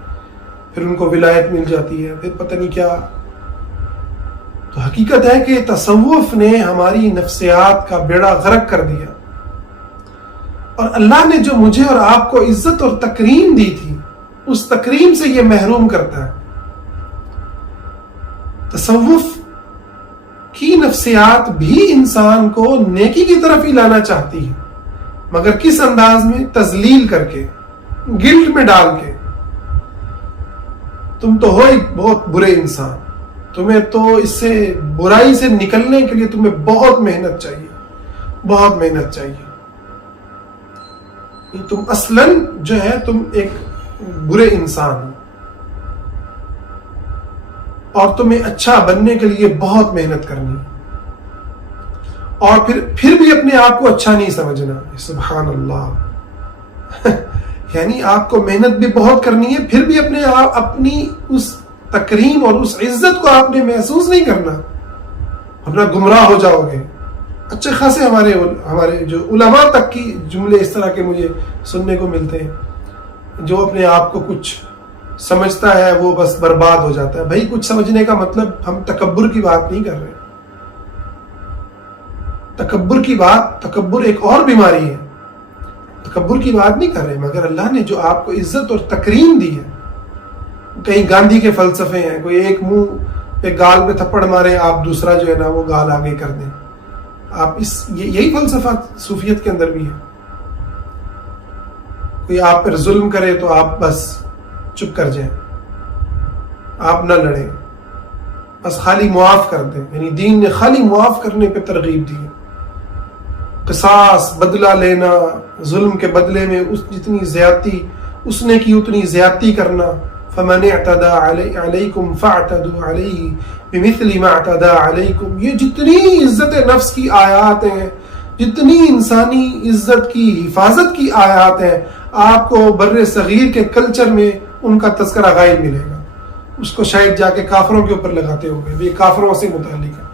پھر ان کو ولایت مل جاتی ہے، پھر پتہ نہیں کیا۔ تو حقیقت ہے کہ تصوف نے ہماری نفسیات کا بیڑا غرق کر دیا، اور اللہ نے جو مجھے اور آپ کو عزت اور تکریم دی تھی، اس تکریم سے یہ محروم کرتا ہے۔ تصوف کی نفسیات بھی انسان کو نیکی کی طرف ہی لانا چاہتی ہے، مگر کس انداز میں؟ تذلیل کر کے، گلٹ میں ڈال کے۔ تم تو ہو ایک بہت برے انسان، تمہیں تو اس سے برائی سے نکلنے کے لیے تمہیں بہت محنت چاہیے، بہت محنت چاہیے۔ تم اصلاً جو ہے تم ایک برے انسان ہو، اور تمہیں اچھا بننے کے لیے بہت محنت کرنی، اور پھر بھی اپنے آپ کو اچھا نہیں سمجھنا۔ سبحان اللہ یعنی آپ کو محنت بھی بہت کرنی ہے، پھر بھی اپنی اس تکریم اور اس عزت کو آپ نے محسوس نہیں کرنا، ورنہ گمراہ ہو جاؤ گے۔ اچھے خاصے ہمارے جو علماء تک کی جملے اس طرح کے مجھے سننے کو ملتے ہیں، جو اپنے آپ کو کچھ سمجھتا ہے وہ بس برباد ہو جاتا ہے۔ بھائی کچھ سمجھنے کا مطلب ہم تکبر کی بات نہیں کر رہے، تکبر ایک اور بیماری ہے، تکبر کی بات نہیں کر رہے، مگر اللہ نے جو آپ کو عزت اور تکریم دی ہے، کہیں گاندھی کے فلسفے ہیں، کوئی ایک منہ پہ گال پہ تھپڑ مارے، آپ دوسرا جو ہے نا وہ گال آگے کر دیں، یہی فلسفہ صوفیت کے اندر بھی ہے۔ کوئی آپ پر ظلم کرے تو آپ بس چپ کر جائیں، آپ نہ لڑیں، بس خالی معاف کر دیں۔ یعنی دین نے خالی معاف کرنے پہ ترغیب دی ہے۔ قصاص، بدلہ لینا، ظلم کے بدلے میں جتنی زیادتی اس نے کی اتنی زیادتی کرنا۔ فَمَنِ اعْتَدَى عَلَيْكُمْ فَاعْتَدُوا عَلَيْهِ بِمِثْلِ مَا اعْتَدَى عَلَيْكُمْ، یہ جتنی عزت نفس کی آیات ہیں، جتنی انسانی عزت کی حفاظت کی آیات ہیں، آپ کو بر صغیر کے کلچر میں ان کا تذکرہ غائب ملے گا۔ اس کو شاید جا کے کافروں کے اوپر لگاتے ہو گے، یہ کافروں سے متعلق ہے،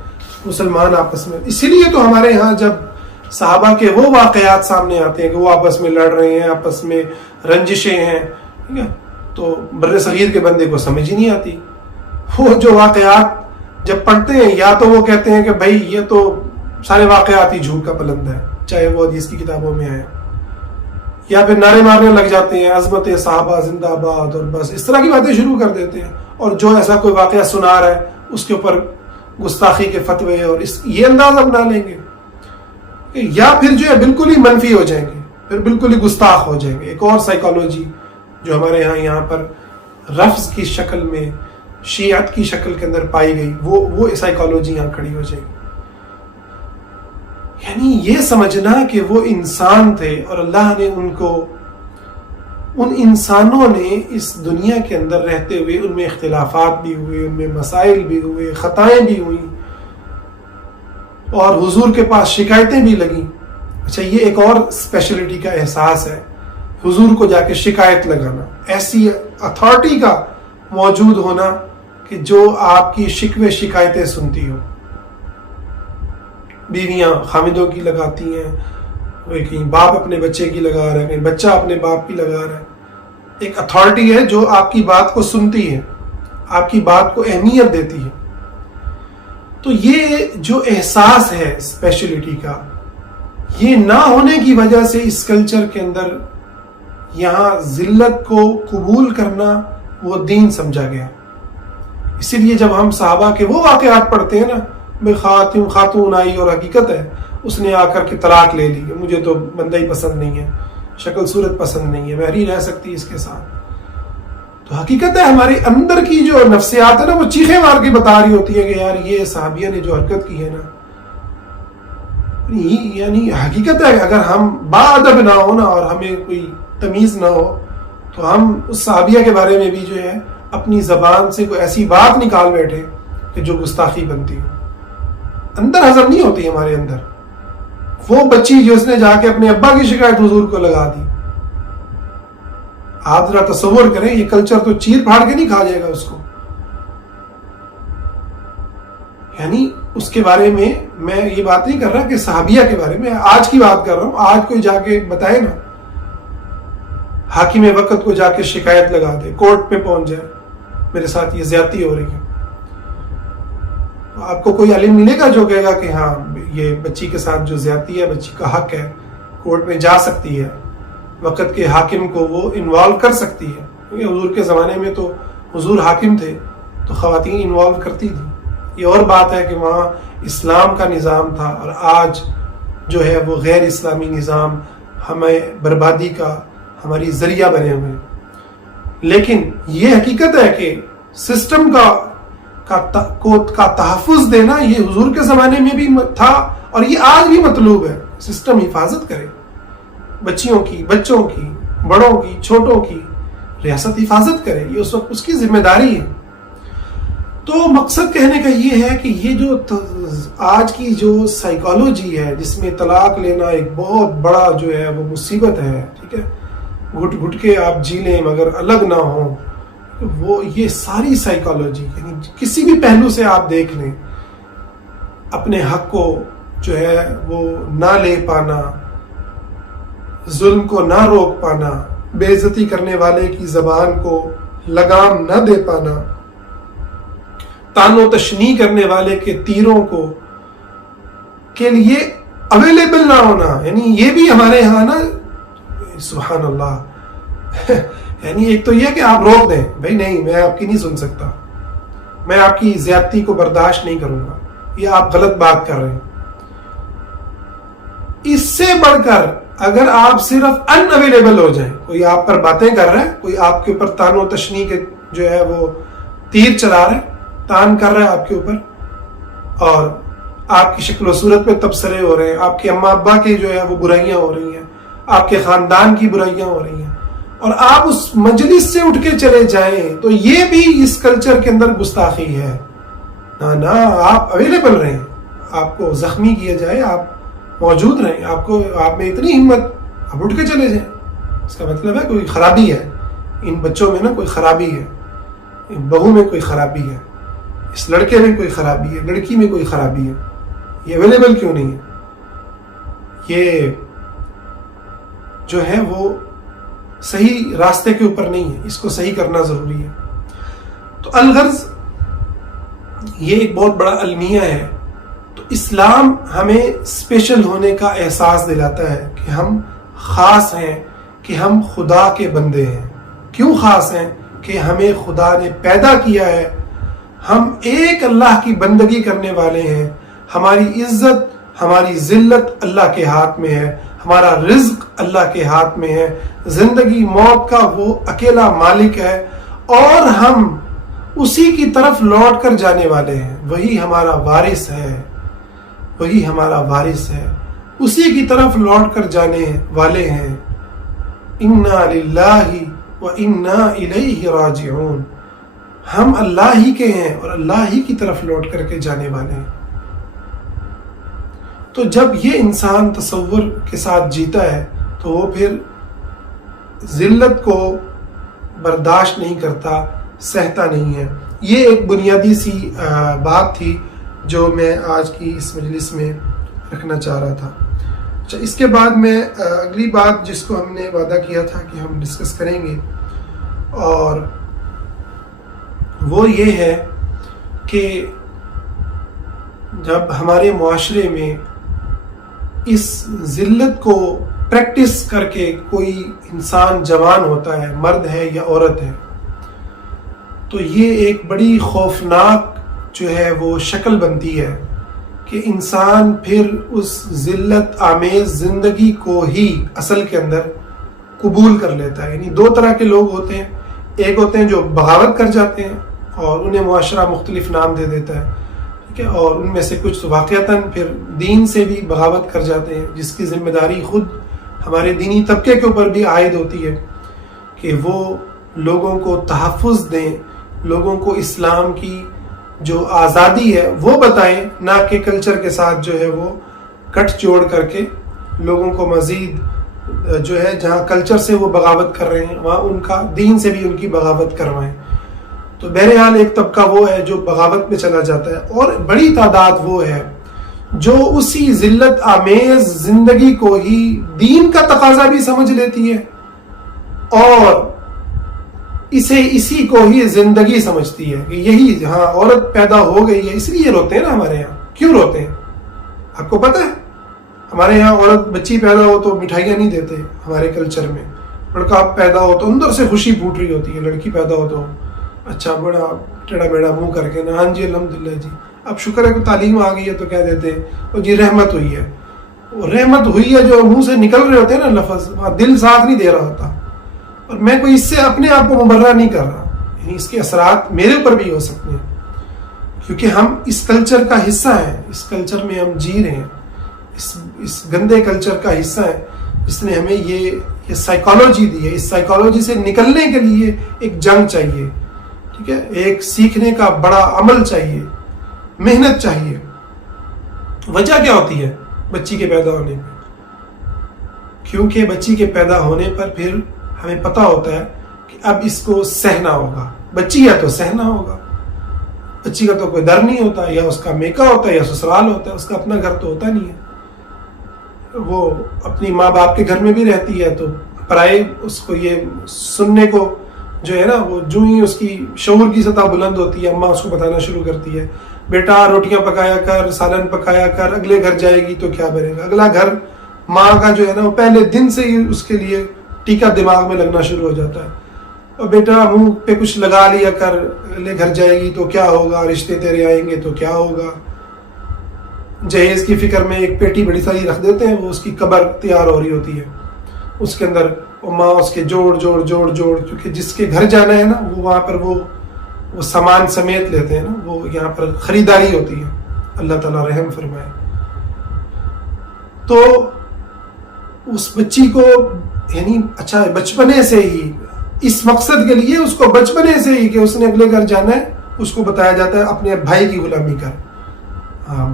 مسلمان آپس میں۔ اسی لیے تو ہمارے ہاں جب صحابہ کے وہ واقعات سامنے آتے ہیں کہ وہ آپس میں لڑ رہے ہیں، آپس میں رنجشیں ہیں، ٹھیک ہے، تو بر صغیر کے بندے کو سمجھ ہی نہیں آتی۔ وہ جو واقعات جب پڑھتے ہیں، یا تو وہ کہتے ہیں کہ بھائی یہ تو سارے واقعات ہی جھوٹ کا پلندہ ہے، چاہے وہ حدیث کی کتابوں میں آیا، یا پھر نعرے مارنے لگ جاتے ہیں عظمت صحابہ زندہ باد، اور بس اس طرح کی باتیں شروع کر دیتے ہیں، اور جو ایسا کوئی واقعہ سنا رہا ہے اس کے اوپر گستاخی کے فتوے اور یہ انداز اپنا لیں گے، یا پھر جو ہے بالکل ہی منفی ہو جائیں گے، پھر بالکل ہی گستاخ ہو جائیں گے۔ ایک اور سائیکالوجی جو ہمارے یہاں پر رفض کی شکل میں، شیعت کی شکل کے اندر پائی گئی، وہ سائیکالوجی یہاں کھڑی ہو جائے گی۔ یعنی یہ سمجھنا کہ وہ انسان تھے اور اللہ نے ان انسانوں نے اس دنیا کے اندر رہتے ہوئے ان میں اختلافات بھی ہوئے، ان میں مسائل بھی ہوئے، خطائیں بھی ہوئیں، اور حضور کے پاس شکایتیں بھی لگیں۔ اچھا، یہ ایک اور اسپیشلٹی کا احساس ہے، حضور کو جا کے شکایت لگانا، ایسی اتھارٹی کا موجود ہونا کہ جو آپ کی شکوے شکایتیں سنتی ہو۔ بیویاں خامدوں کی لگاتی ہیں، کہیں باپ اپنے بچے کی لگا رہا ہے، کہیں بچہ اپنے باپ کی لگا رہا ہے۔ ایک اتھارٹی ہے جو آپ کی بات کو سنتی ہے، آپ کی بات کو اہمیت دیتی ہے۔ تو یہ جو احساس ہے اسپیشلٹی کا، یہ نہ ہونے کی وجہ سے اس کلچر کے اندر یہاں ذلت کو قبول کرنا وہ دین سمجھا گیا۔ اسی لیے جب ہم صحابہ کے وہ واقعات پڑھتے ہیں نا، میں خاتون آئی اور حقیقت ہے اس نے آ کر کے طلاق لے لی، مجھے تو بندہ ہی پسند نہیں ہے، شکل صورت پسند نہیں ہے، میں نہیں رہ سکتی اس کے ساتھ۔ تو حقیقت ہے ہمارے اندر کی جو نفسیات ہے نا، وہ چیخیں مار کے بتا رہی ہوتی ہے کہ یار یہ صحابیہ نے جو حرکت کی ہے نا، یعنی حقیقت ہے اگر ہم باادب نہ ہو نا اور ہمیں کوئی تمیز نہ ہو تو ہم اس صحابیہ کے بارے میں بھی جو ہے اپنی زبان سے کوئی ایسی بات نکال بیٹھے کہ جو گستاخی بنتی ہو، اندر ہضم نہیں ہوتی ہمارے اندر۔ وہ بچی جو اس نے جا کے اپنے ابا کی شکایت حضور کو لگا دی، آپ ذرا تصور کریں، یہ کلچر تو چیر پھاڑ کے نہیں کھا جائے گا اس کو۔ یعنی اس کے بارے میں میں یہ بات نہیں کر رہا کہ صحابیہ کے بارے میں، آج کی بات کر رہا ہوں۔ آج کوئی جا کے بتائے نا، حاکم وقت کو جا کے شکایت لگا دے، کورٹ پہ پہنچ جائے میرے ساتھ یہ زیادتی ہو رہی ہے، آپ کو کوئی عالم ملے گا جو کہے گا کہ ہاں یہ بچی کے ساتھ جو زیادتی ہے، بچی کا حق ہے، کورٹ میں جا سکتی ہے، وقت کے حاکم کو وہ انوالو کر سکتی ہے؟ کیونکہ حضور کے زمانے میں تو حضور حاکم تھے تو خواتین انوالو کرتی تھی، یہ اور بات ہے کہ وہاں اسلام کا نظام تھا اور آج جو ہے وہ غیر اسلامی نظام ہمیں بربادی کا ہماری ذریعہ بنے ہوئے ہیں. لیکن یہ حقیقت ہے کہ سسٹم کا تحفظ دینا یہ حضور کے زمانے میں بھی تھا اور یہ آج بھی مطلوب ہے. سسٹم حفاظت کرے بچیوں کی، بچوں کی، بڑوں کی، چھوٹوں کی، ریاست حفاظت کرے، یہ اس وقت اس کی ذمہ داری ہے. تو مقصد کہنے کا یہ ہے کہ یہ جو آج کی جو سائیکالوجی ہے جس میں طلاق لینا ایک بہت بڑا جو ہے وہ مصیبت ہے، ٹھیک ہے، گھٹ گھٹ کے آپ جی لیں مگر الگ نہ ہوں، وہ یہ ساری سائیکالوجی یعنی کسی بھی پہلو سے آپ دیکھ لیں، اپنے حق کو جو ہے وہ نہ لے پانا، ظلم کو نہ روک پانا، بے عزتی کرنے والے کی زبان کو لگام نہ دے پانا، تان و تشنیع کرنے والے کے تیروں کو کے لیے اویلیبل نہ ہونا، یعنی یہ بھی ہمارے ہاں نا سبحان اللہ یعنی ایک تو یہ کہ آپ روک دیں بھائی نہیں میں آپ کی نہیں سن سکتا، میں آپ کی زیادتی کو برداشت نہیں کروں گا، یہ آپ غلط بات کر رہے ہیں. اس سے بڑھ کر اگر آپ صرف ان اویلیبل ہو جائیں، کوئی آپ پر باتیں کر رہا ہے، کوئی آپ کے اوپر تان و تشنیع کے جو ہے وہ تیر چلا رہا ہے، تان کر رہا ہے آپ کے اوپر، اور آپ کی شکل و صورت پہ تبصرے ہو رہے ہیں، آپ کے اماں ابا کی جو ہے وہ برائیاں ہو رہی ہیں، آپ کے خاندان کی برائیاں ہو رہی ہیں، اور آپ اس مجلس سے اٹھ کے چلے جائیں تو یہ بھی اس کلچر کے اندر گستاخی ہے. نہ آپ اویلیبل رہیں، آپ کو زخمی کیا جائے آپ موجود رہیں، آپ میں اتنی ہمت آپ اٹھ کے چلے جائیں. اس کا مطلب ہے کوئی خرابی ہے ان بچوں میں، نا کوئی خرابی ہے، ان بہو میں کوئی خرابی ہے، اس لڑکے میں کوئی خرابی ہے، لڑکی میں کوئی خرابی ہے. یہ اویلیبل کیوں نہیں ہے؟ یہ جو ہے وہ صحیح راستے کے اوپر نہیں ہے، اس کو صحیح کرنا ضروری ہے. تو الغرض یہ ایک بہت بڑا المیہ ہے. تو اسلام ہمیں اسپیشل ہونے کا احساس دلاتا ہے کہ ہم خاص ہیں، کہ ہم خدا کے بندے ہیں. کیوں خاص ہیں؟ کہ ہمیں خدا نے پیدا کیا ہے، ہم ایک اللہ کی بندگی کرنے والے ہیں. ہماری عزت، ہماری ذلت اللہ کے ہاتھ میں ہے، ہمارا رزق اللہ کے ہاتھ میں ہے، زندگی موت کا وہ اکیلا مالک ہے، اور ہم اسی کی طرف لوٹ کر جانے والے ہیں. وہی ہمارا وارث ہے، وہی ہمارا وارث ہے، اسی کی طرف لوٹ کر جانے والے ہیں. انا للہ و انا الیہ راجعون. ہم اللہ ہی کے ہیں اور اللہ ہی کی طرف لوٹ کر کے جانے والے ہیں. تو جب یہ انسان تصور کے ساتھ جیتا ہے تو وہ پھر ذلت کو برداشت نہیں کرتا، سہتا نہیں ہے. یہ ایک بنیادی سی بات تھی جو میں آج کی اس مجلس میں رکھنا چاہ رہا تھا. اچھا، اس کے بعد میں اگلی بات جس کو ہم نے وعدہ کیا تھا کہ ہم ڈسکس کریں گے، اور وہ یہ ہے کہ جب ہمارے معاشرے میں اس ذلت کو پریکٹس کر کے کوئی انسان جوان ہوتا ہے، مرد ہے یا عورت ہے، تو یہ ایک بڑی خوفناک جو ہے وہ شکل بنتی ہے کہ انسان پھر اس ذلت آمیز زندگی کو ہی اصل کے اندر قبول کر لیتا ہے. یعنی دو طرح کے لوگ ہوتے ہیں، ایک ہوتے ہیں جو بغاوت کر جاتے ہیں اور انہیں معاشرہ مختلف نام دے دیتا ہے، ٹھیک ہے، اور ان میں سے کچھ واقعتاً پھر دین سے بھی بغاوت کر جاتے ہیں، جس کی ذمہ داری خود ہمارے دینی طبقے کے اوپر بھی عائد ہوتی ہے کہ وہ لوگوں کو تحفظ دیں، لوگوں کو اسلام کی جو آزادی ہے وہ بتائیں، نہ کہ کلچر کے ساتھ جو ہے وہ کٹ جوڑ کر کے لوگوں کو مزید جو ہے جہاں کلچر سے وہ بغاوت کر رہے ہیں وہاں ان کا دین سے بھی ان کی بغاوت کروائیں. تو بہرحال ایک طبقہ وہ ہے جو بغاوت میں چلا جاتا ہے، اور بڑی تعداد وہ ہے جو اسی ذلت آمیز زندگی کو ہی دین کا تقاضا بھی سمجھ لیتی ہے اور اسی کو ہی زندگی سمجھتی ہے کہ یہی ہاں عورت پیدا ہو گئی ہے اس لیے روتے ہیں نا ہمارے یہاں. کیوں روتے ہیں آپ کو پتہ ہے؟ ہمارے یہاں عورت بچی پیدا ہو تو مٹھائیاں نہیں دیتے. ہمارے کلچر میں لڑکا پیدا ہو تو اندر سے خوشی پھوٹ رہی ہوتی ہے، لڑکی پیدا ہو تو اچھا بڑا ٹیڑھا میڑا منہ کر کے نا ہاں جی الحمدللہ جی اب شکر ہے کہ تعلیم آ گئی ہے تو کہہ دیتے ہیں اور جی رحمت ہوئی ہے. رحمت ہوئی ہے جو منہ سے نکل رہے ہوتے ہیں نا لفظ، دل ساتھ نہیں دے رہا ہوتا. اور میں کوئی اس سے اپنے آپ کو مبرہ نہیں کر رہا، یعنی اس کے اثرات میرے اوپر بھی ہو سکتے ہیں کیونکہ ہم اس کلچر کا حصہ ہیں، اس کلچر میں ہم جی رہے ہیں، اس گندے کلچر کا حصہ ہے جس نے ہمیں یہ سائیکالوجی دی ہے. اس سائیکالوجی سے نکلنے کے لیے ایک جنگ چاہیے، ٹھیک ہے، ایک سیکھنے کا بڑا عمل چاہیے، محنت چاہیے. وجہ کیا ہوتی ہے بچی کے پیدا ہونے میں؟ کیونکہ بچی کے پیدا ہونے پر پھر ہمیں پتہ ہوتا ہے کہ اب اس کو سہنا ہوگا. بچی ہے تو سہنا ہوگا. بچی کا تو کوئی در نہیں ہوتا، یا اس کا میکا ہوتا ہے یا سسرال ہوتا ہے، اس کا اپنا گھر تو ہوتا نہیں ہے. وہ اپنی ماں باپ کے گھر میں بھی رہتی ہے تو پرائے اس کو یہ سننے کو جو ہے نا، وہ جو ہی اس کی شعور کی سطح بلند ہوتی ہے، اماں اس کو بتانا شروع کرتی ہے بیٹا روٹیاں پکایا کر، سالن پکایا کر، اگلے گھر جائے گی تو کیا بنے گا. اگلا گھر ماں کا جو ہے نا وہ پہلے دن سے ہی اس کے لیے ٹیکا دماغ میں لگنا شروع ہو جاتا ہے. اور بیٹا منہ پہ کچھ لگا لیا کر، اگلے گھر جائے گی تو کیا ہوگا، رشتے تیرے آئیں گے تو کیا ہوگا. جہیز کی فکر میں ایک پیٹی بڑی ساری رکھ دیتے ہیں، وہ اس کی قبر تیار ہو رہی ہوتی ہے، اس کے اندر وہ ماں اس کے جوڑ جوڑ جوڑ جوڑ، کیونکہ جس کے گھر جانا ہے نا وہ وہاں پر وہ سامان سمیت لیتے ہیں نا، وہ یہاں پر خریداری ہوتی ہے. اللہ تعالیٰ رحم فرمائے. تو اس بچی کو یعنی اچھا بچپنے سے ہی اس مقصد کے لیے اس کو بچپنے سے ہی کہ اس نے اگلے گھر جانا ہے، اس کو بتایا جاتا ہے اپنے بھائی کی غلامی کر.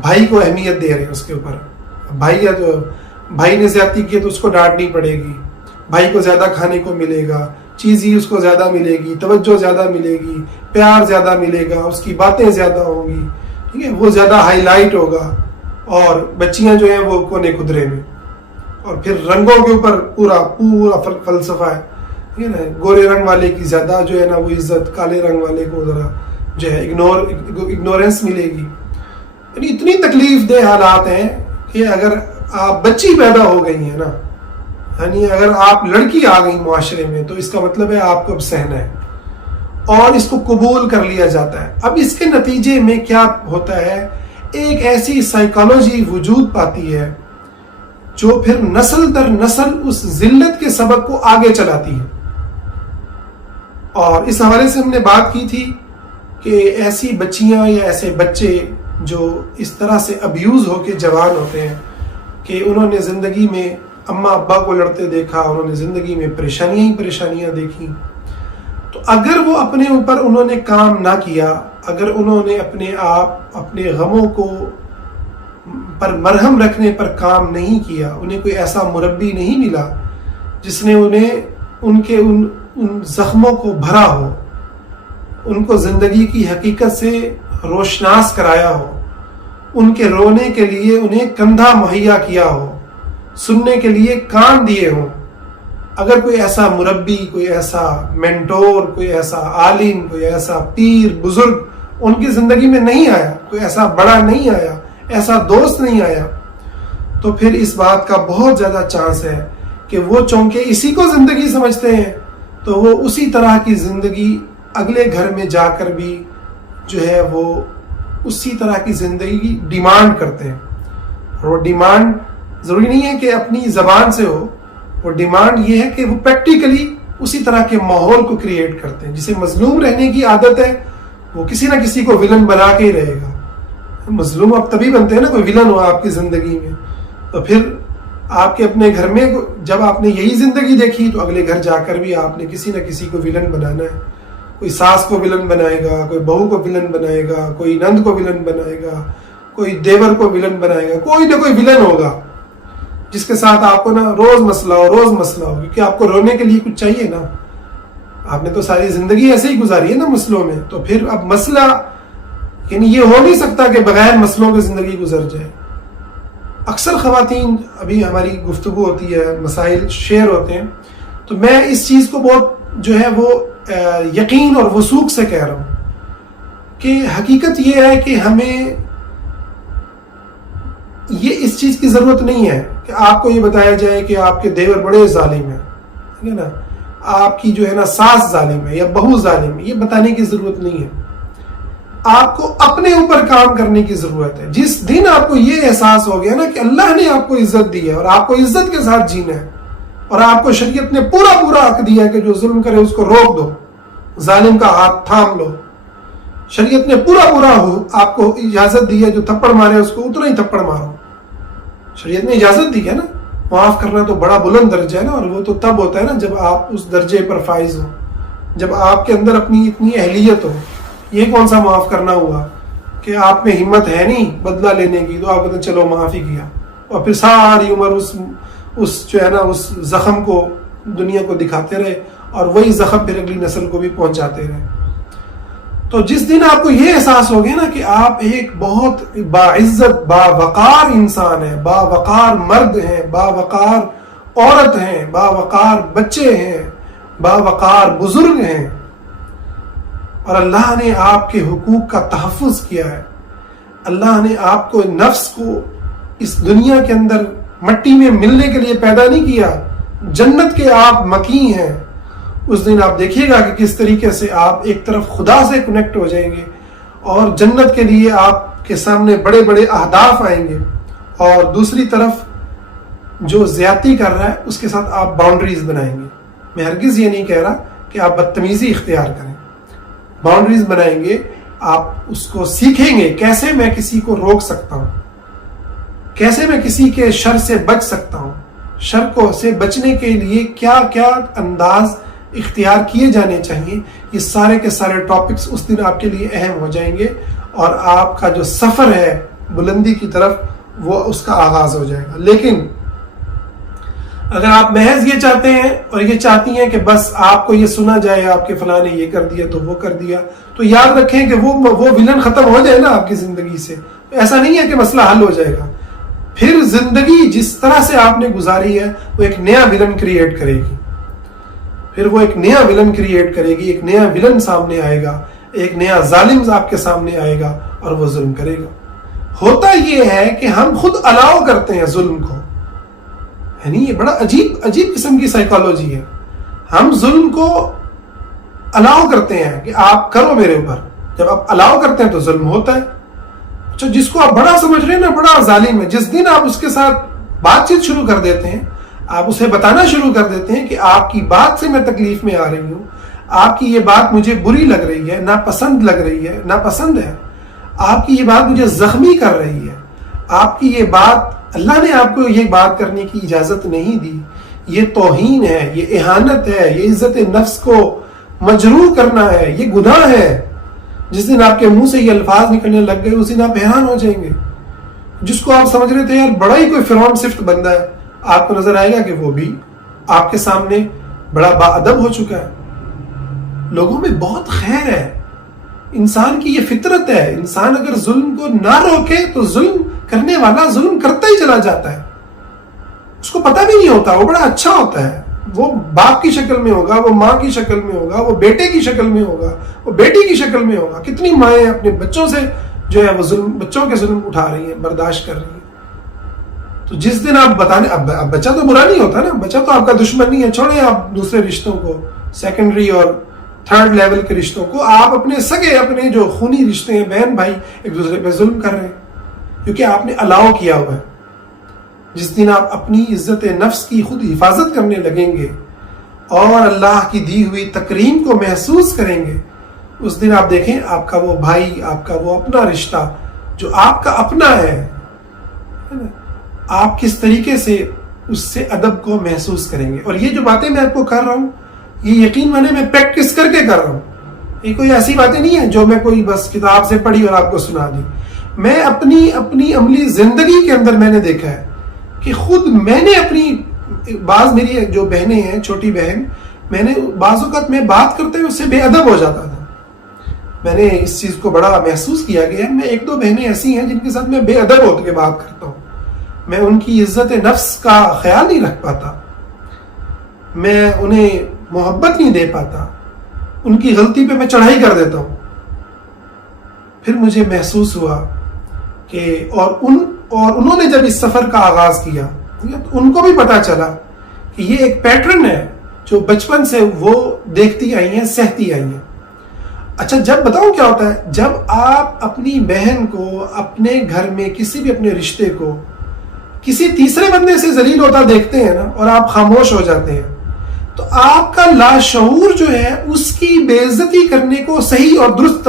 بھائی کو اہمیت دے رہے ہیں اس کے اوپر. بھائی ہے تو بھائی نے زیادتی کی تو اس کو ڈانٹنی پڑے گی، بھائی کو زیادہ کھانے کو ملے گا، چیز ہی اس کو زیادہ ملے گی، توجہ زیادہ ملے گی، پیار زیادہ ملے گا، اس کی باتیں زیادہ ہوں گی، ٹھیک ہے، وہ زیادہ ہائی لائٹ ہوگا. اور بچیاں جو ہیں وہ کونے خدرے میں. اور پھر رنگوں کے اوپر پورا فلسفہ ہے، ٹھیک ہے نا. گورے رنگ والے کی زیادہ جو ہے نا وہ عزت، کالے رنگ والے کو ذرا جو ہے اگنورینس ملے گی. یعنی اتنی تکلیف دہ حالات ہیں کہ اگر آپ بچی پیدا ہو گئی ہیں نا، یعنی اگر آپ لڑکی آ گئی معاشرے میں تو اس کا مطلب ہے آپ کو اب سہنا ہے اور اس کو قبول کر لیا جاتا ہے. اب اس کے نتیجے میں کیا ہوتا ہے، ایک ایسی سائیکالوجی وجود پاتی ہے جو پھر نسل در نسل اس ذلت کے سبق کو آگے چلاتی ہے. اور اس حوالے سے ہم نے بات کی تھی کہ ایسی بچیاں یا ایسے بچے جو اس طرح سے ابیوز ہو کے جوان ہوتے ہیں کہ انہوں نے زندگی میں اماں ابا کو لڑتے دیکھا، انہوں نے زندگی میں پریشانیاں ہی پریشانیاں دیکھی، تو اگر وہ اپنے اوپر انہوں نے کام نہ کیا، اگر انہوں نے اپنے آپ اپنے غموں کو پر مرہم رکھنے پر کام نہیں کیا، انہیں کوئی ایسا مربی نہیں ملا جس نے انہیں ان زخموں کو بھرا ہو، ان کو زندگی کی حقیقت سے روشناس کرایا ہو، ان کے رونے کے لیے انہیں کندھا مہیا کیا ہو، سننے کے لیے کان دیے ہوں، اگر کوئی ایسا مربی، کوئی ایسا مینٹور، کوئی ایسا عالم، کوئی ایسا پیر بزرگ ان کی زندگی میں نہیں آیا، کوئی ایسا بڑا نہیں آیا، ایسا دوست نہیں آیا، تو پھر اس بات کا بہت زیادہ چانس ہے کہ وہ چونکہ اسی کو زندگی سمجھتے ہیں تو وہ اسی طرح کی زندگی اگلے گھر میں جا کر بھی جو ہے وہ اسی طرح کی زندگی ڈیمانڈ کرتے ہیں. اور وہ ڈیمانڈ ضروری نہیں ہے کہ اپنی زبان سے ہو، وہ ڈیمانڈ یہ ہے کہ وہ پریکٹیکلی اسی طرح کے ماحول کو کریٹ کرتے ہیں. جسے مظلوم رہنے کی عادت ہے وہ کسی نہ کسی کو ولن بنا کے ہی رہے گا. مظلوم آپ تبھی بنتے ہیں نا کوئی ولن ہو آپ کی زندگی میں. تو پھر آپ کے اپنے گھر میں جب آپ نے یہی زندگی دیکھی تو اگلے گھر جا کر بھی آپ نے کسی نہ کسی کو ولن بنانا ہے. کوئی ساس کو ولن بنائے گا، کوئی بہو کو ولن بنائے گا، کوئی نند کو ولن بنائے گا، کوئی دیور کو ولن بنائے گا، کوئی نہ کوئی ولن ہوگا جس کے ساتھ آپ کو نا روز مسئلہ ہو، کیونکہ آپ کو رونے کے لیے کچھ چاہیے نا. آپ نے تو ساری زندگی ایسے ہی گزاری ہے نا مسئلوں میں. تو پھر اب مسئلہ یعنی یہ ہو نہیں سکتا کہ بغیر مسئلوں کی زندگی گزر جائے. اکثر خواتین، ابھی ہماری گفتگو ہوتی ہے، مسائل شیئر ہوتے ہیں، تو میں اس چیز کو بہت جو ہے وہ یقین اور وثوق سے کہہ رہا ہوں کہ حقیقت یہ ہے کہ ہمیں یہ اس چیز کی ضرورت نہیں ہے کہ آپ کو یہ بتایا جائے کہ آپ کے دیور بڑے ظالم ہیں، ٹھیک ہے نا، آپ کی جو ہے نا ساس ظالم ہے یا بہو ظالم ہے، یہ بتانے کی ضرورت نہیں ہے. آپ کو اپنے اوپر کام کرنے کی ضرورت ہے. جس دن آپ کو یہ احساس ہو گیا نا کہ اللہ نے آپ کو عزت دی ہے اور آپ کو عزت کے ساتھ جینا ہے اور آپ کو شریعت نے پورا حق دیا ہے کہ جو ظلم کرے اس کو روک دو, ظالم کا ہاتھ تھام لو, شریعت نے پورا آپ کو اجازت دی ہے جو تھپڑ مارے اس کو اتنا ہی تھپڑ مارو. شریعت نے اجازت دی ہے نا. معاف کرنا تو بڑا بلند درجہ ہے نا, اور وہ تو تب ہوتا ہے نا جب آپ اس درجے پر فائز ہو, جب آپ کے اندر اپنی اتنی اہلیت ہو. یہ کون سا معاف کرنا ہوا کہ آپ میں ہمت ہے نہیں بدلہ لینے کی, تو آپ کہتے ہیں چلو معاف ہی کیا, اور پھر ساری عمر اس جو ہے نا اس زخم کو دنیا کو دکھاتے رہے اور وہی زخم پھر اگلی نسل کو بھی پہنچاتے رہے. تو جس دن آپ کو یہ احساس ہو گیا نا کہ آپ ایک بہت باعزت باوقار انسان ہیں, باوقار مرد ہیں, باوقار عورت ہیں, باوقار بچے ہیں, باوقار بزرگ ہیں, اور اللہ نے آپ کے حقوق کا تحفظ کیا ہے, اللہ نے آپ کو نفس کو اس دنیا کے اندر مٹی میں ملنے کے لیے پیدا نہیں کیا, جنت کے آپ مکی ہیں. اس دن آپ دیکھیے گا کہ کس طریقے سے آپ ایک طرف خدا سے کنیکٹ ہو جائیں گے اور جنت کے لیے آپ کے سامنے بڑے بڑے اہداف آئیں گے, اور دوسری طرف جو زیادتی کر رہا ہے اس کے ساتھ آپ باؤنڈریز بنائیں گے. میں ہرگز یہ نہیں کہہ رہا کہ آپ بدتمیزی اختیار کریں, باؤنڈریز بنائیں گے, آپ اس کو سیکھیں گے کیسے میں کسی کو روک سکتا ہوں, کیسے میں کسی کے شر سے بچ سکتا ہوں, شر کو سے بچنے کے لیے کیا کیا انداز اختیار کیے جانے چاہیے. یہ سارے کے سارے ٹاپکس اس دن آپ کے لیے اہم ہو جائیں گے, اور آپ کا جو سفر ہے بلندی کی طرف وہ اس کا آغاز ہو جائے گا. لیکن اگر آپ محض یہ چاہتے ہیں اور یہ چاہتی ہیں کہ بس آپ کو یہ سنا جائے آپ کے فلاں نے یہ کر دیا تو وہ کر دیا, تو یاد رکھیں کہ وہ ولن ختم ہو جائے نا آپ کی زندگی سے, ایسا نہیں ہے کہ مسئلہ حل ہو جائے گا. پھر زندگی جس طرح سے آپ نے گزاری ہے وہ ایک نیا ولن کریٹ کرے گی, پھر وہ ایک نیا ولن کریٹ کرے گی, ایک نیا ولن سامنے آئے گا, ایک نیا ظالم آپ کے سامنے آئے گا اور وہ ظلم کرے گا. ہوتا یہ ہے کہ ہم خود الاؤ کرتے ہیں ظلم کو, یعنی یہ بڑا عجیب قسم کی سائیکالوجی ہے. ہم ظلم کو الاؤ کرتے ہیں کہ آپ کرو میرے اوپر, جب آپ الاؤ کرتے ہیں تو ظلم ہوتا ہے. اچھا, جس کو آپ بڑا سمجھ رہے ہیں نا بڑا ظالم ہے, جس دن آپ اس کے ساتھ بات چیت شروع کر دیتے ہیں, آپ اسے بتانا شروع کر دیتے ہیں کہ آپ کی بات سے میں تکلیف میں آ رہی ہوں, آپ کی یہ بات مجھے بری لگ رہی ہے, ناپسند لگ رہی ہے, ناپسند ہے, آپ کی یہ بات مجھے زخمی کر رہی ہے, آپ کی یہ بات, اللہ نے آپ کو یہ بات کرنے کی اجازت نہیں دی, یہ توہین ہے, یہ اہانت ہے, یہ عزت نفس کو مجروح کرنا ہے, یہ گناہ ہے. جس دن آپ کے منہ سے یہ الفاظ نکلنے لگ گئے اس دن آپ حیران ہو جائیں گے. جس کو آپ سمجھ رہے تھے یار بڑا ہی کوئی فرعون صفت بندہ ہے, آپ کو نظر آئے گا کہ وہ بھی آپ کے سامنے بڑا باادب ہو چکا ہے. لوگوں میں بہت خیر ہے, انسان کی یہ فطرت ہے. انسان اگر ظلم کو نہ روکے تو ظلم کرنے والا ظلم کرتا ہی چلا جاتا ہے, اس کو پتہ بھی نہیں ہوتا, وہ بڑا اچھا ہوتا ہے. وہ باپ کی شکل میں ہوگا, وہ ماں کی شکل میں ہوگا, وہ بیٹے کی شکل میں ہوگا, وہ بیٹی کی شکل میں ہوگا. کتنی مائیں اپنے بچوں سے جو ہے وہ ظلم, بچوں کے ظلم اٹھا رہی ہیں, برداشت کر رہی ہیں. تو جس دن آپ بتانے, اب بچہ تو برا نہیں ہوتا نا, بچہ تو آپ کا دشمن نہیں ہے. چھوڑیں آپ دوسرے رشتوں کو, سیکنڈری اور تھرڈ لیول کے رشتوں کو, آپ اپنے سگے, اپنے جو خونی رشتے ہیں, بہن بھائی, ایک دوسرے پہ ظلم کر رہے ہیں کیونکہ آپ نے الاؤ کیا ہوا ہے. جس دن آپ اپنی عزت نفس کی خود حفاظت کرنے لگیں گے اور اللہ کی دی ہوئی تکریم کو محسوس کریں گے, اس دن آپ دیکھیں آپ کا وہ بھائی, آپ کا وہ اپنا رشتہ جو آپ کا اپنا ہے, آپ کس طریقے سے اس سے ادب کو محسوس کریں گے. اور یہ جو باتیں میں آپ کو کر رہا ہوں یہ یقین مانے میں پریکٹس کر کے کر رہا ہوں, یہ کوئی ایسی باتیں نہیں ہیں جو میں کوئی بس کتاب سے پڑھی اور آپ کو سنا دی. میں اپنی عملی زندگی کے اندر میں نے دیکھا ہے کہ خود میں نے اپنی, بعض میری جو بہنیں ہیں, چھوٹی بہن, میں نے بعض اوقات میں بات کرتے ہوئے اس سے بے ادب ہو جاتا تھا. میں نے اس چیز کو بڑا محسوس کیا گیا. میں ایک دو بہنیں ایسی ہیں جن کے ساتھ میں بے ادب ہو کے بات کرتا ہوں, میں ان کی عزت نفس کا خیال نہیں رکھ پاتا, میں انہیں محبت نہیں دے پاتا, ان کی غلطی پہ میں چڑھائی کر دیتا ہوں. پھر مجھے محسوس ہوا کہ اور انہوں نے جب اس سفر کا آغاز کیا تو ان کو بھی پتا چلا کہ یہ ایک پیٹرن ہے جو بچپن سے وہ دیکھتی آئی ہیں, سہتی آئی ہیں. اچھا جب بتاؤں کیا ہوتا ہے، جب آپ اپنی بہن کو اپنے گھر میں کسی بھی اپنے رشتے کو کسی تیسرے بندے سے ذلیل ہوتا دیکھتے ہیں نا اور آپ خاموش ہو جاتے ہیں، تو آپ کا لاشعور جو ہے اس کی بے عزتی کرنے کو صحیح اور درست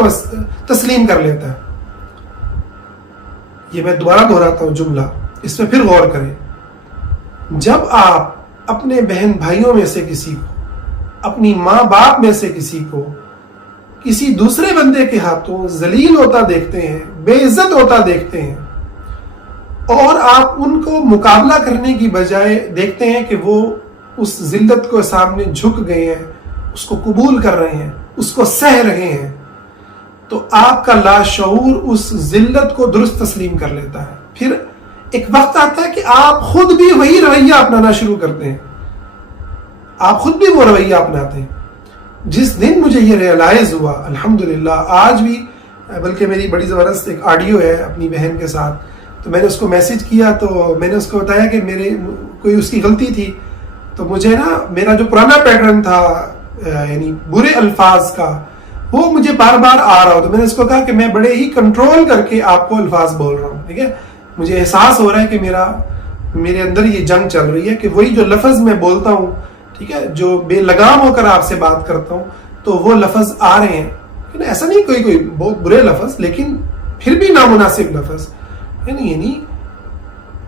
تسلیم کر لیتا ہے۔ یہ میں دوبارہ دہراتا ہوں جملہ، اس پہ پھر غور کریں۔ جب آپ اپنے بہن بھائیوں میں سے کسی کو، اپنی ماں باپ میں سے کسی کو کسی دوسرے بندے کے ہاتھوں ذلیل ہوتا دیکھتے ہیں، بے عزت ہوتا دیکھتے ہیں، اور آپ ان کو مقابلہ کرنے کی بجائے دیکھتے ہیں کہ وہ اس ذلت کو سامنے جھک گئے ہیں، اس کو قبول کر رہے ہیں، اس کو سہ رہے ہیں، تو آپ کا لاشعور اس ذلت کو درست تسلیم کر لیتا ہے۔ پھر ایک وقت آتا ہے کہ آپ خود بھی وہی رویہ اپنانا شروع کرتے ہیں، آپ خود بھی وہ رویہ اپناتے ہیں۔ جس دن مجھے یہ ریئلائز ہوا، الحمدللہ آج بھی، بلکہ میری بڑی زبردست ایک آڈیو ہے اپنی بہن کے ساتھ، تو میں نے اس کو میسج کیا، تو میں نے اس کو بتایا کہ میرے کوئی اس کی غلطی تھی، تو مجھے نا میرا جو پرانا پیٹرن تھا یعنی برے الفاظ کا، وہ مجھے بار بار آ رہا ہو، تو میں نے اس کو کہا کہ میں بڑے ہی کنٹرول کر کے آپ کو الفاظ بول رہا ہوں، ٹھیک ہے، مجھے احساس ہو رہا ہے کہ میرے اندر یہ جنگ چل رہی ہے کہ وہی جو لفظ میں بولتا ہوں، ٹھیک ہے، جو بے لگام ہو کر آپ سے بات کرتا ہوں، تو وہ لفظ آ رہے ہیں، ایسا نہیں کوئی بہت برے لفظ، لیکن پھر بھی نامناسب لفظ، یعنی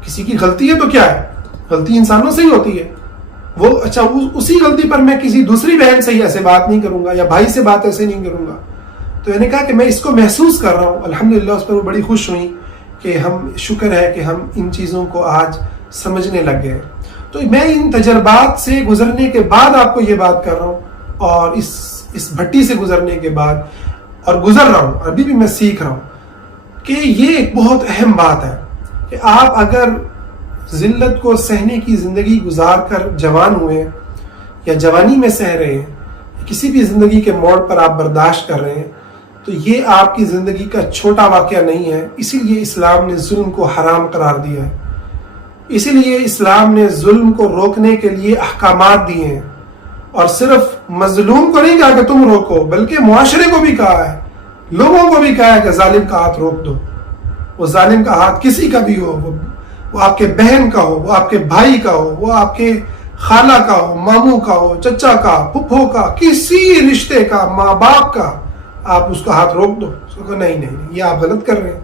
کسی کی غلطی ہے تو کیا ہے، غلطی انسانوں سے ہی ہوتی ہے، وہ اچھا اسی غلطی پر میں کسی دوسری بہن سے ہی ایسے بات نہیں کروں گا یا بھائی سے بات ایسے نہیں کروں گا۔ تو میں نے کہا کہ میں اس کو محسوس کر رہا ہوں، الحمدللہ اس پر وہ بڑی خوش ہوئی کہ ہم، شکر ہے کہ ہم ان چیزوں کو آج سمجھنے لگ گئے۔ تو میں ان تجربات سے گزرنے کے بعد آپ کو یہ بات کر رہا ہوں، اور اس بھٹی سے گزرنے کے بعد، اور گزر رہا ہوں، ابھی بھی میں سیکھ رہا ہوں کہ یہ ایک بہت اہم بات ہے کہ آپ اگر ذلت کو سہنے کی زندگی گزار کر جوان ہوئے یا جوانی میں سہ رہے ہیں، کسی بھی زندگی کے موڑ پر آپ برداشت کر رہے ہیں، تو یہ آپ کی زندگی کا چھوٹا واقعہ نہیں ہے۔ اسی لیے اسلام نے ظلم کو حرام قرار دیا ہے، اسی لیے اسلام نے ظلم کو روکنے کے لیے احکامات دیے ہیں، اور صرف مظلوم کو نہیں کہا کہ تم روکو، بلکہ معاشرے کو بھی کہا ہے، لوگوں کو بھی کہا ہے کہ ظالم کا ہاتھ روک دو۔ وہ ظالم کا ہاتھ کسی کا بھی ہو، وہ آپ کے بہن کا ہو، وہ آپ کے بھائی کا ہو، وہ آپ کے خالہ کا ہو، ماموں کا ہو، چچا کا، پھپھو کا، کسی رشتے کا، ماں باپ کا، آپ اس کا ہاتھ روک دو۔ اس کو کہا نہیں، یہ آپ غلط کر رہے ہیں۔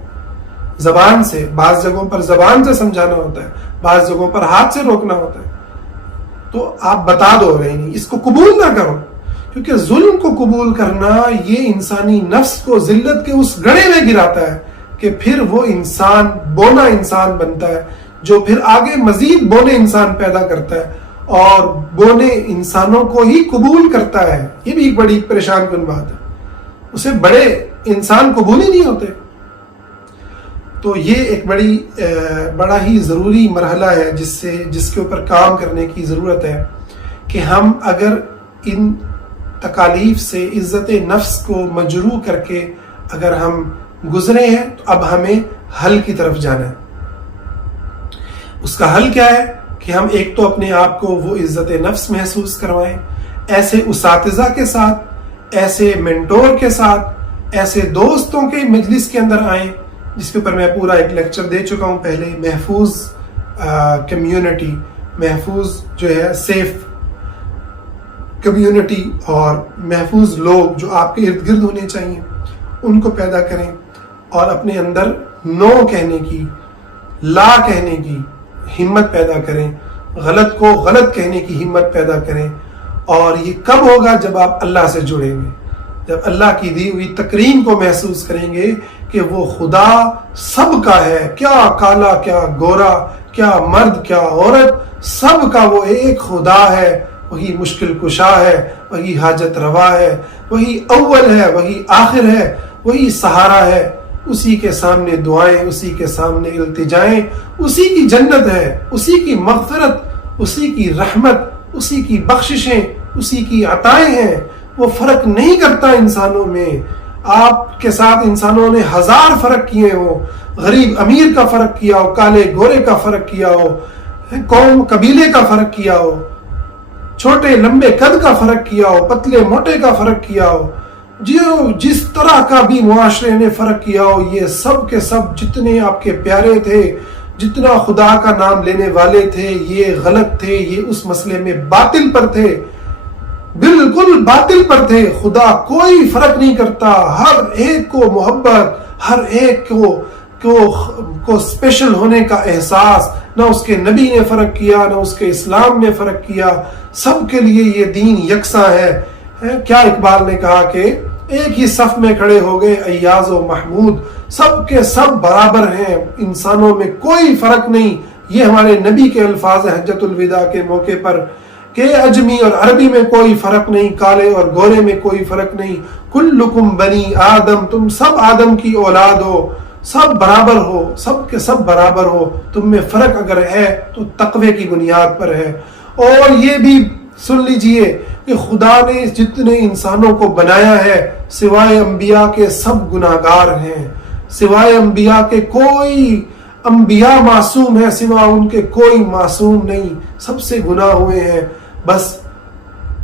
زبان سے، بعض جگہوں پر زبان سے سمجھانا ہوتا ہے، بعض جگہوں پر ہاتھ سے روکنا ہوتا ہے، تو آپ بتا دو نہیں، اس کو قبول نہ کرو، کیونکہ ظلم کو قبول کرنا یہ انسانی نفس کو ذلت کے اس گڑھے میں گراتا ہے کہ پھر وہ انسان بونا انسان بنتا ہے، جو پھر آگے مزید بونے انسان پیدا کرتا ہے اور بونے انسانوں کو ہی قبول کرتا ہے۔ یہ بھی ایک بڑی پریشان کن بات ہے، اسے بڑے انسان قبول ہی نہیں ہوتے۔ تو یہ ایک بڑا ہی ضروری مرحلہ ہے جس کے اوپر کام کرنے کی ضرورت ہے کہ ہم اگر ان تکالیف سے عزت نفس کو مجروح کر کے اگر ہم گزرے ہیں، تو اب ہمیں حل کی طرف جانا ہے۔ اس کا حل کیا ہے کہ ہم ایک تو اپنے آپ کو وہ عزت نفس محسوس کروائیں، ایسے اساتذہ کے ساتھ، ایسے مینٹور کے ساتھ، ایسے دوستوں کے مجلس کے اندر آئیں، جس کے اوپر میں پورا ایک لیکچر دے چکا ہوں پہلے، محفوظ کمیونٹی، محفوظ جو ہے سیف کمیونٹی، اور محفوظ لوگ جو آپ کے ارد گرد ہونے چاہیے، ان کو پیدا کریں، اور اپنے اندر نو کہنے کی، لا کہنے کی ہمت پیدا کریں، غلط کو غلط کہنے کی ہمت پیدا کریں۔ اور یہ کب ہوگا؟ جب آپ اللہ سے جڑیں گے، جب اللہ کی دی ہوئی تکریم کو محسوس کریں گے کہ وہ خدا سب کا ہے، کیا کالا کیا گورا، کیا مرد کیا عورت، سب کا وہ ایک خدا ہے، وہی مشکل کشا ہے، وہی حاجت روا ہے، وہی اول ہے، وہی آخر ہے، وہی سہارا ہے، اسی کے سامنے دعائیں، اسی کے سامنے التجائیں، اسی کی جنت ہے، اسی کی مغفرت، اسی کی رحمت، اسی کی بخششیں، اسی کی عطائیں ہیں۔ وہ فرق نہیں کرتا انسانوں میں، آپ کے ساتھ انسانوں نے ہزار فرق کیے ہو، غریب امیر کا فرق کیا ہو، کالے گورے کا فرق کیا ہو، قوم قبیلے کا فرق کیا ہو، چھوٹے لمبے قد کا فرق کیا ہو، پتلے موٹے کا فرق کیا ہو، جس طرح کا بھی معاشرے نے فرق کیا ہو، یہ سب کے سب جتنے آپ کے پیارے تھے، جتنا خدا کا نام لینے والے تھے، یہ غلط تھے، یہ اس مسئلے میں باطل پر تھے، بالکل باطل پر تھے۔ خدا کوئی فرق نہیں کرتا، ہر ایک کو محبت، ہر ایک کو اسپیشل ہونے کا احساس، نہ اس کے نبی نے فرق کیا، نہ اس کے اسلام نے فرق کیا، سب کے لیے یہ دین یکساں ہے۔ کیا اقبال نے کہا کہ ایک ہی صف میں کھڑے ہو گئے ایاز و محمود، سب کے سب برابر ہیں، انسانوں میں کوئی فرق نہیں۔ یہ ہمارے نبی کے الفاظ ہیں حجۃ الوداع کے موقع پر کہ اجمی اور عربی میں کوئی فرق نہیں، کالے اور گورے میں کوئی فرق نہیں، کلکم بنی آدم، تم سب آدم کی اولاد ہو، سب برابر ہو، سب کے سب برابر ہو۔ تم میں فرق اگر ہے تو تقوی کی بنیاد پر ہے۔ اور یہ بھی سن لیجئے کہ خدا نے جتنے انسانوں کو بنایا ہے سوائے انبیاء کے سب گناہگار ہیں، سوائے انبیاء کے کوئی، انبیاء معصوم ہیں، سوا ان کے کوئی معصوم نہیں، سب سے گناہ ہوئے ہیں، بس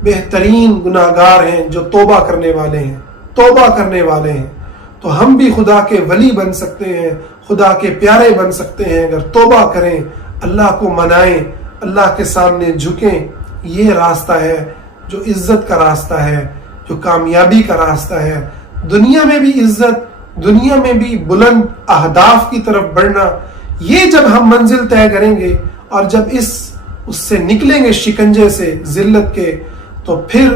بہترین گناہگار ہیں جو توبہ کرنے والے ہیں، توبہ کرنے والے ہیں۔ تو ہم بھی خدا کے ولی بن سکتے ہیں، خدا کے پیارے بن سکتے ہیں اگر توبہ کریں، اللہ کو منائیں، اللہ کے سامنے جھکیں۔ یہ راستہ ہے جو عزت کا راستہ ہے، جو کامیابی کا راستہ ہے، دنیا میں بھی عزت، دنیا میں بھی بلند اہداف کی طرف بڑھنا۔ یہ جب ہم منزل طے کریں گے اور جب اس سے نکلیں گے شکنجے سے، ذلت کے، تو پھر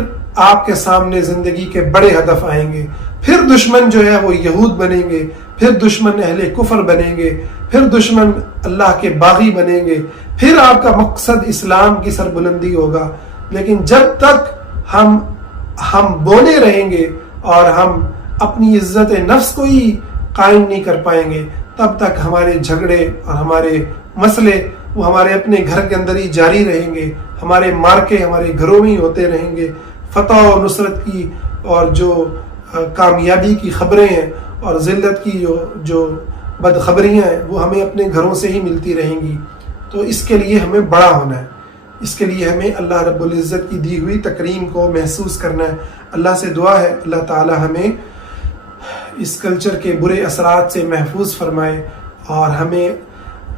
آپ کے سامنے زندگی کے بڑے ہدف آئیں گے۔ پھر دشمن جو ہے وہ یہود بنیں گے، پھر دشمن اہل کفر بنیں گے، پھر دشمن اللہ کے باغی بنیں گے، پھر آپ کا مقصد اسلام کی سربلندی ہوگا۔ لیکن جب تک ہم بونے رہیں گے اور ہم اپنی عزت نفس کو ہی قائم نہیں کر پائیں گے، تب تک ہمارے جھگڑے اور ہمارے مسئلے وہ ہمارے اپنے گھر کے اندر ہی جاری رہیں گے، ہمارے مارکے ہمارے گھروں میں ہی ہوتے رہیں گے۔ فتح و نصرت کی اور جو کامیابی کی خبریں ہیں اور ذلت کی جو بدخبریاں ہیں وہ ہمیں اپنے گھروں سے ہی ملتی رہیں گی۔ تو اس کے لیے ہمیں بڑا ہونا ہے، اس کے لیے ہمیں اللہ رب العزت کی دی ہوئی تکریم کو محسوس کرنا ہے۔ اللہ سے دعا ہے اللہ تعالی ہمیں اس کلچر کے برے اثرات سے محفوظ فرمائے اور ہمیں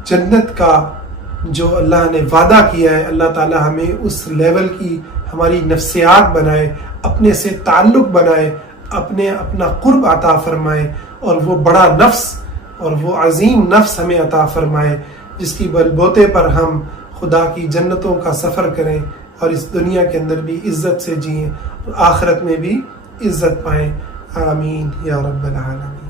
جنت کا جو اللہ نے وعدہ کیا ہے، اللہ تعالی ہمیں اس لیول کی ہماری نفسیات بنائے، اپنے سے تعلق بنائے، اپنا قرب عطا فرمائے، اور وہ بڑا نفس اور وہ عظیم نفس ہمیں عطا فرمائے جس کی بل بوتے پر ہم خدا کی جنتوں کا سفر کریں اور اس دنیا کے اندر بھی عزت سے جئیں اور آخرت میں بھی عزت پائیں۔ آمین یا رب العالمین۔